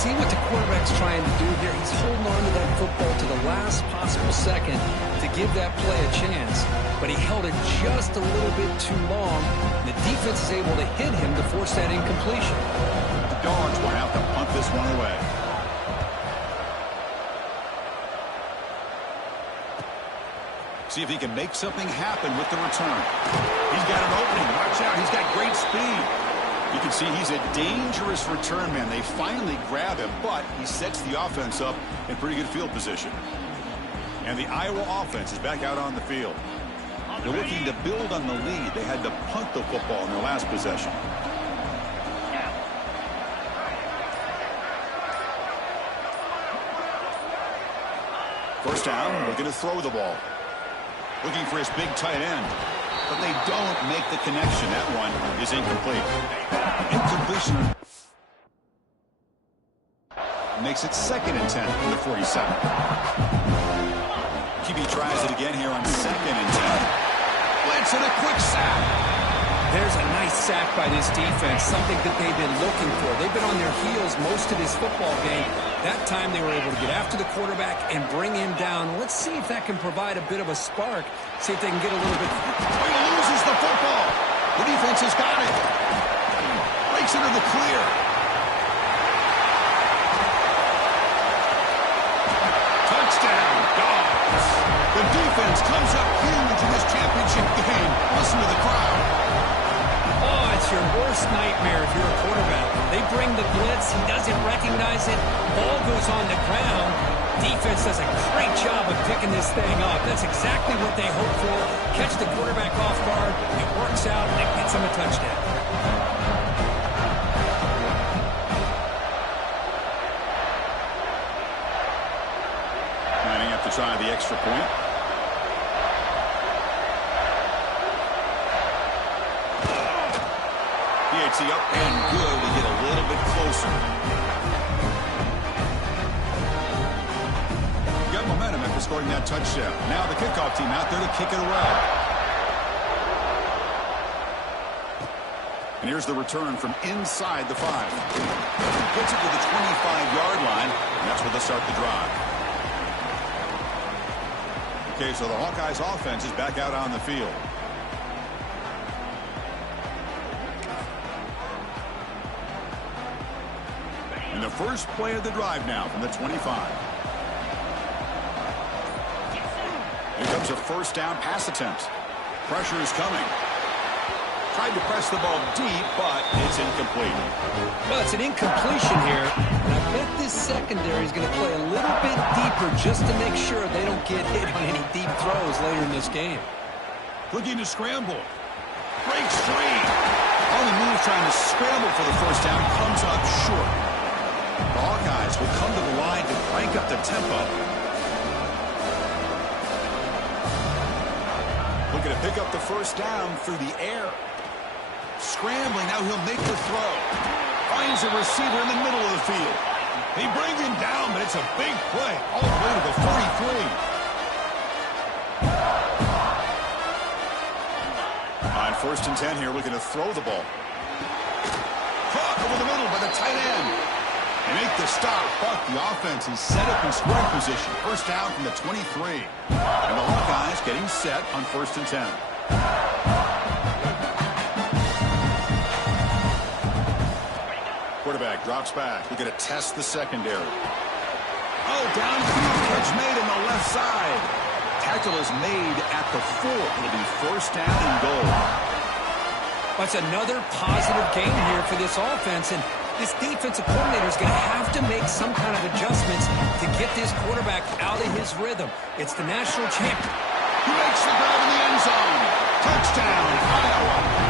see what the quarterback's trying to do here. He's holding on to that football to the last possible second to give that play a chance. But he held it just a little bit too long. The defense is able to hit him to force that incompletion. The Dogs will have to punt this one away. See if he can make something happen with the return. He's got an opening. Watch out. He's got great speed. You can see he's a dangerous return man. They finally grab him, but he sets the offense up in pretty good field position. And the Iowa offense is back out on the field. They're looking to build on the lead. They had to punt the football in their last possession. First down, looking to throw the ball. Looking for his big tight end. But they don't make the connection. That one is incomplete. Incompletion makes it 2nd and 10 from the 47. QB tries it again here on 2nd and 10. Blitz and a quick sack. There's a nice sack by this defense, something that they've been looking for. They've been on their heels most of this football game. That time they were able to get after the quarterback and bring him down. Let's see if that can provide a bit of a spark. See if they can get a little bit. Oh, he loses the football. The defense has got it. Breaks into the clear. Touchdown, Dogs. The defense comes up huge in this championship game. Listen to the crowd. Oh, it's your worst nightmare if you're a quarterback. They bring the blitz. He doesn't recognize it. Ball goes on the ground. Defense does a great job of picking this thing up. That's exactly what they hope for. Catch the quarterback off guard. It works out, and it gets him a touchdown. Lining up to try the extra point. PAT up and good to get a little bit closer. Got momentum after scoring that touchdown. Now the kickoff team out there to kick it away. And here's the return from inside the 5. Gets it to the 25-yard line, and that's where they'll start the drive. Okay, so the Hawkeyes offense is back out on the field. And the first play of the drive now from the 25. Here comes a first down pass attempt. Pressure is coming. Tried to press the ball deep, but it's incomplete. Well, it's an incompletion here. And I bet this secondary is going to play a little bit deeper just to make sure they don't get hit on any deep throws later in this game. Looking to scramble. Breaks free. On the move trying to scramble for the first down. Comes up short. The Hawkeyes will come to the line to crank up the tempo. Looking to pick up the first down through the air. Scrambling, now he'll make the throw. Finds a receiver in the middle of the field. They bring him down, but it's a big play. All the way to the 43. On 1st and 10 here, looking to throw the ball. Caught over the middle by the tight end. They make the stop, but the offense is set up in scoring position. First down from the 23. And the Hawkeyes getting set on 1st and 10. Quarterback drops back. We're going to test the secondary. Oh, downfield catch made on the left side. Tackle is made at the 4. It'll be first down and goal. That's another positive game here for this offense, and this defensive coordinator is going to have to make some kind of adjustments to get this quarterback out of his rhythm. It's the national champion. He makes the grab in the end zone. Touchdown, Iowa.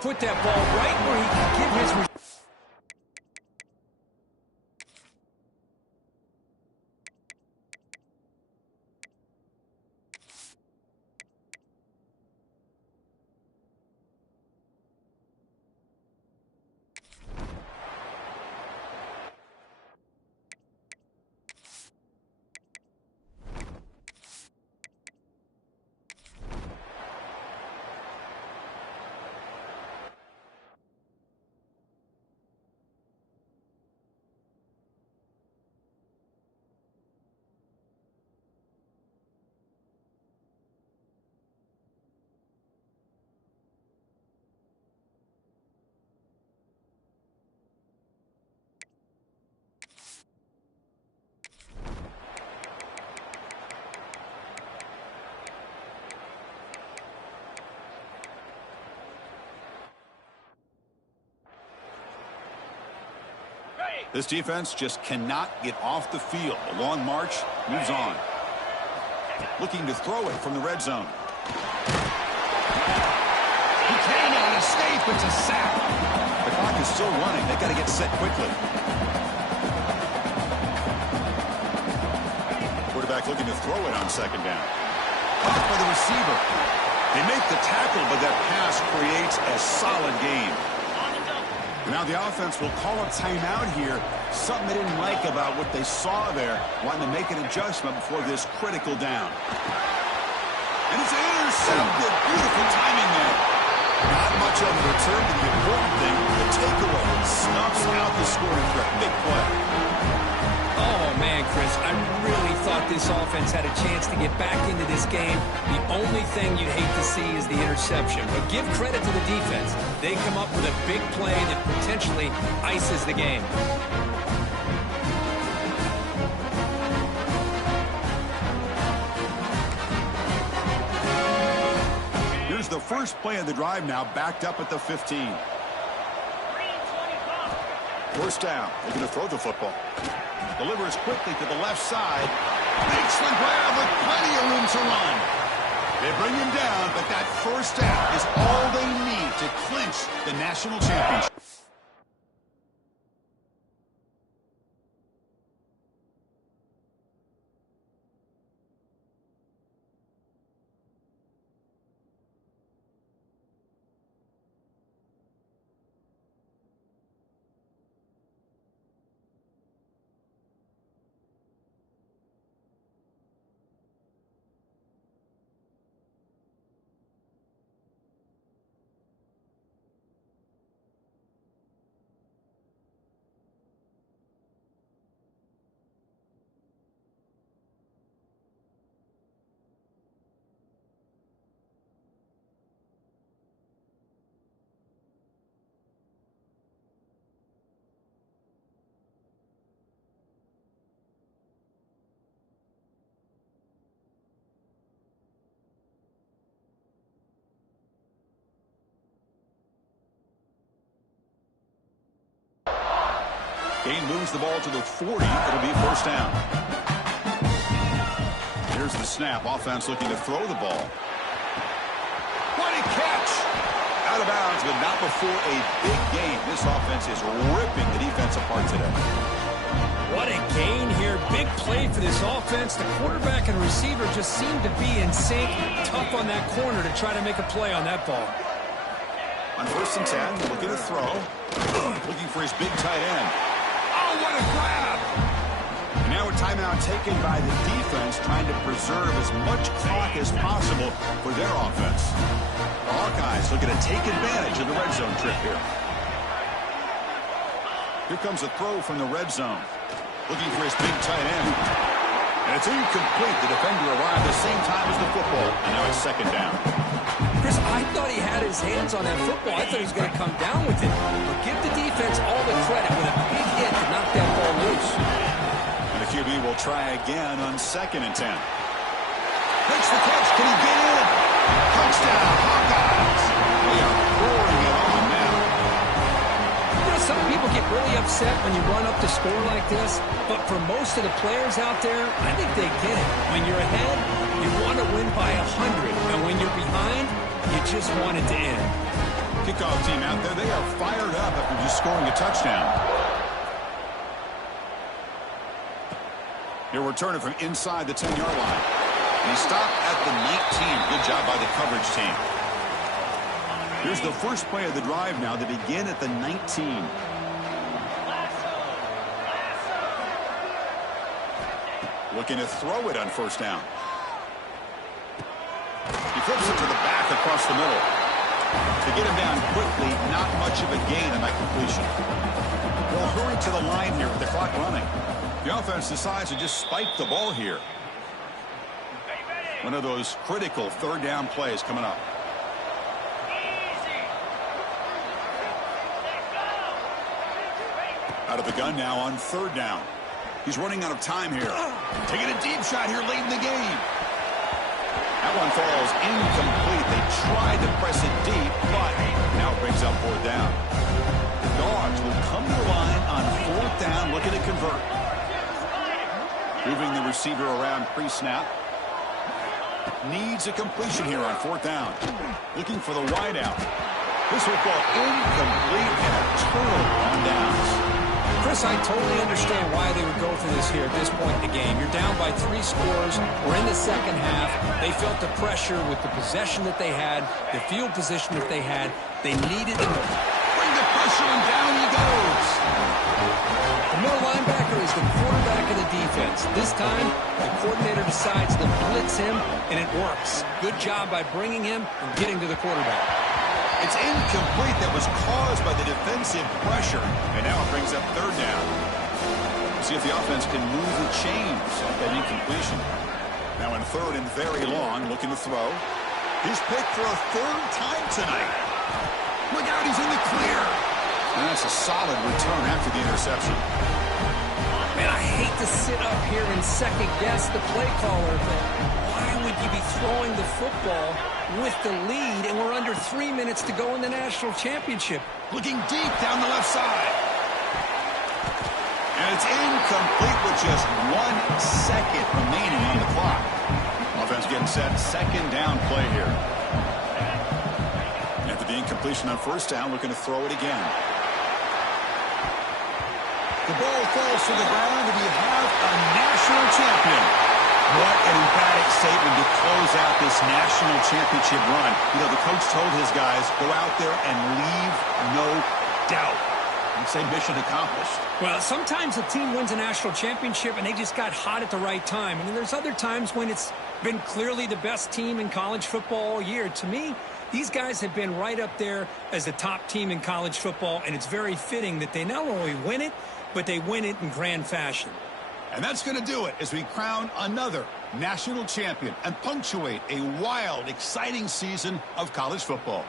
Put that ball right where he can give his... This defense just cannot get off the field. A long march moves on. Looking to throw it from the red zone. He cannot escape. It's a sack. The clock is still running. They've got to get set quickly. Quarterback looking to throw it on second down. Caught by the receiver. They make the tackle, but that pass creates a solid gain. Now the offense will call a timeout here. Something they didn't like about what they saw there. Wanting to make an adjustment before this critical down. And it's intercepted. Beautiful timing there. Not much of a return to the important thing. The takeaway snuffs out the scoring threat. Big play. Oh, man, Chris, I really thought this offense had a chance to get back into this game. The only thing you'd hate to see is the interception. But give credit to the defense. They come up with a big play that potentially ices the game. Here's the first play of the drive now, backed up at the 15. First down. Looking to throw the football. Delivers quickly to the left side. Makes the grab with plenty of room to run. They bring him down, but that first down is all they need to clinch the national championship. Gain moves the ball to the 40. It'll be first down. Here's the snap. Offense looking to throw the ball. What a catch! Out of bounds, but not before a big gain. This offense is ripping the defense apart today. What a gain here. Big play for this offense. The quarterback and receiver just seem to be in sync. Tough on that corner to try to make a play on that ball. On first and 10, looking to throw. Looking for his big tight end. Oh, what a grab! And now a timeout taken by the defense, trying to preserve as much clock as possible for their offense. The Hawkeyes looking to take advantage of the red zone trip here. Here comes a throw from the red zone. Looking for his big tight end. And it's incomplete. The defender arrived the same time as the football. And now it's second down. Chris, I thought he had his hands on that football. I thought he was going to come down with it. But give the defense all the credit with a big hit to knock that ball loose. And the QB will try again on second and 10. Makes the catch. Can he get in? Touchdown, Hawkeyes. We are pouring it on now. You know, some people get really upset when you run up the score like this. But for most of the players out there, I think they get it. When you're ahead, you want to win by 100. And when you're behind, you just want it to end. Kickoff team out there, they are fired up after just scoring a touchdown. He'll return it from inside the 10-yard line. And he stopped at the 19. Good job by the coverage team. Here's the first play of the drive now. They begin at the 19. Looking to throw it on first down. He flips it to the back across the middle. To get him down quickly, not much of a gain on that completion. Well, hurry to the line here with the clock running. The offense decides to just spike the ball here. One of those critical third down plays coming up. Out of the gun now on third down. He's running out of time here. Taking a deep shot here late in the game. That one falls incomplete. They tried to press it deep, but now it brings up fourth down. The Dogs will come to the line on fourth down, looking to convert. Moving the receiver around pre-snap. Needs a completion here on fourth down. Looking for the wide out. This will fall incomplete and a turnover on downs. Chris, I totally understand why they would go for this here at this point in the game. You're down by 3 scores. We're in the second half. They felt the pressure with the possession that they had, the field position that they had. They needed to bring the pressure, and down he goes. The middle linebacker is the quarterback of the defense. This time, the coordinator decides to blitz him, and it works. Good job by bringing him and getting to the quarterback. It's incomplete. That was caused by the defensive pressure. And now it brings up third down. See if the offense can move the chains off that incompletion. Now in third and very long, looking to throw. He's picked for a third time tonight. Look out, he's in the clear. And that's a solid return after the interception. Man, I hate to sit up here and second guess the play caller, but why would you be throwing the football with the lead, and we're under 3 minutes to go in the national championship? Looking deep down the left side. And it's incomplete with just 1 second remaining on the clock. Offense getting set. Second down play here. After the incompletion on first down, looking to throw it again. The ball falls to the ground, and you have a national champion. What an emphatic statement to close out this national championship run. You know, the coach told his guys, go out there and leave no doubt. And say mission accomplished. Well, sometimes a team wins a national championship and they just got hot at the right time. And then there's other times when it's been clearly the best team in college football all year. To me, these guys have been right up there as the top team in college football, and it's very fitting that they not only win it, but they win it in grand fashion. And that's going to do it as we crown another national champion and punctuate a wild, exciting season of college football.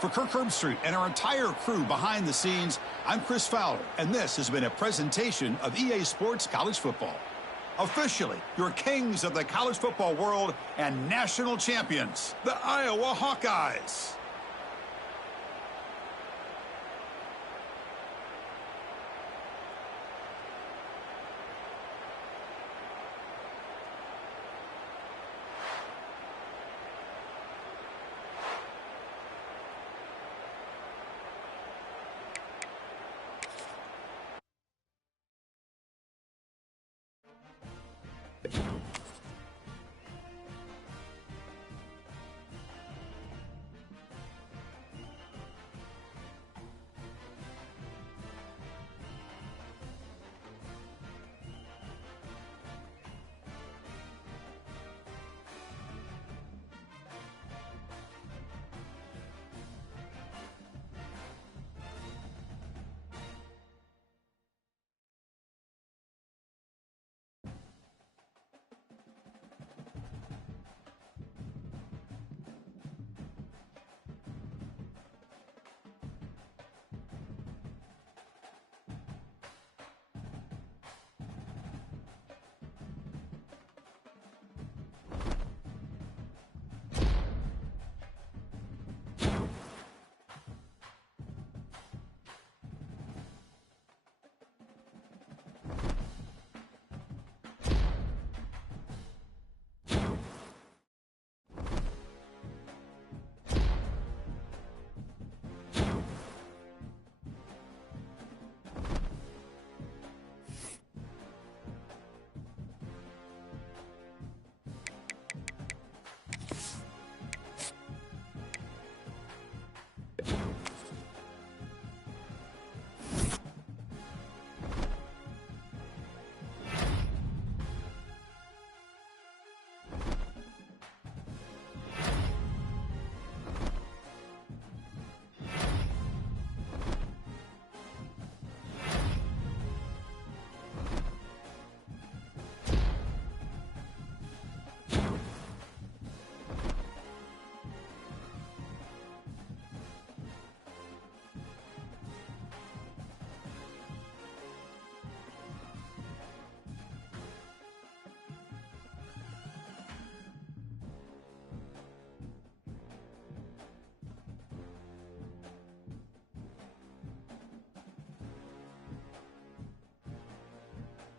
For Kirk Herbstreit and our entire crew behind the scenes, I'm Chris Fowler, and this has been a presentation of EA Sports College Football. Officially, your kings of the college football world and national champions, the Iowa Hawkeyes. You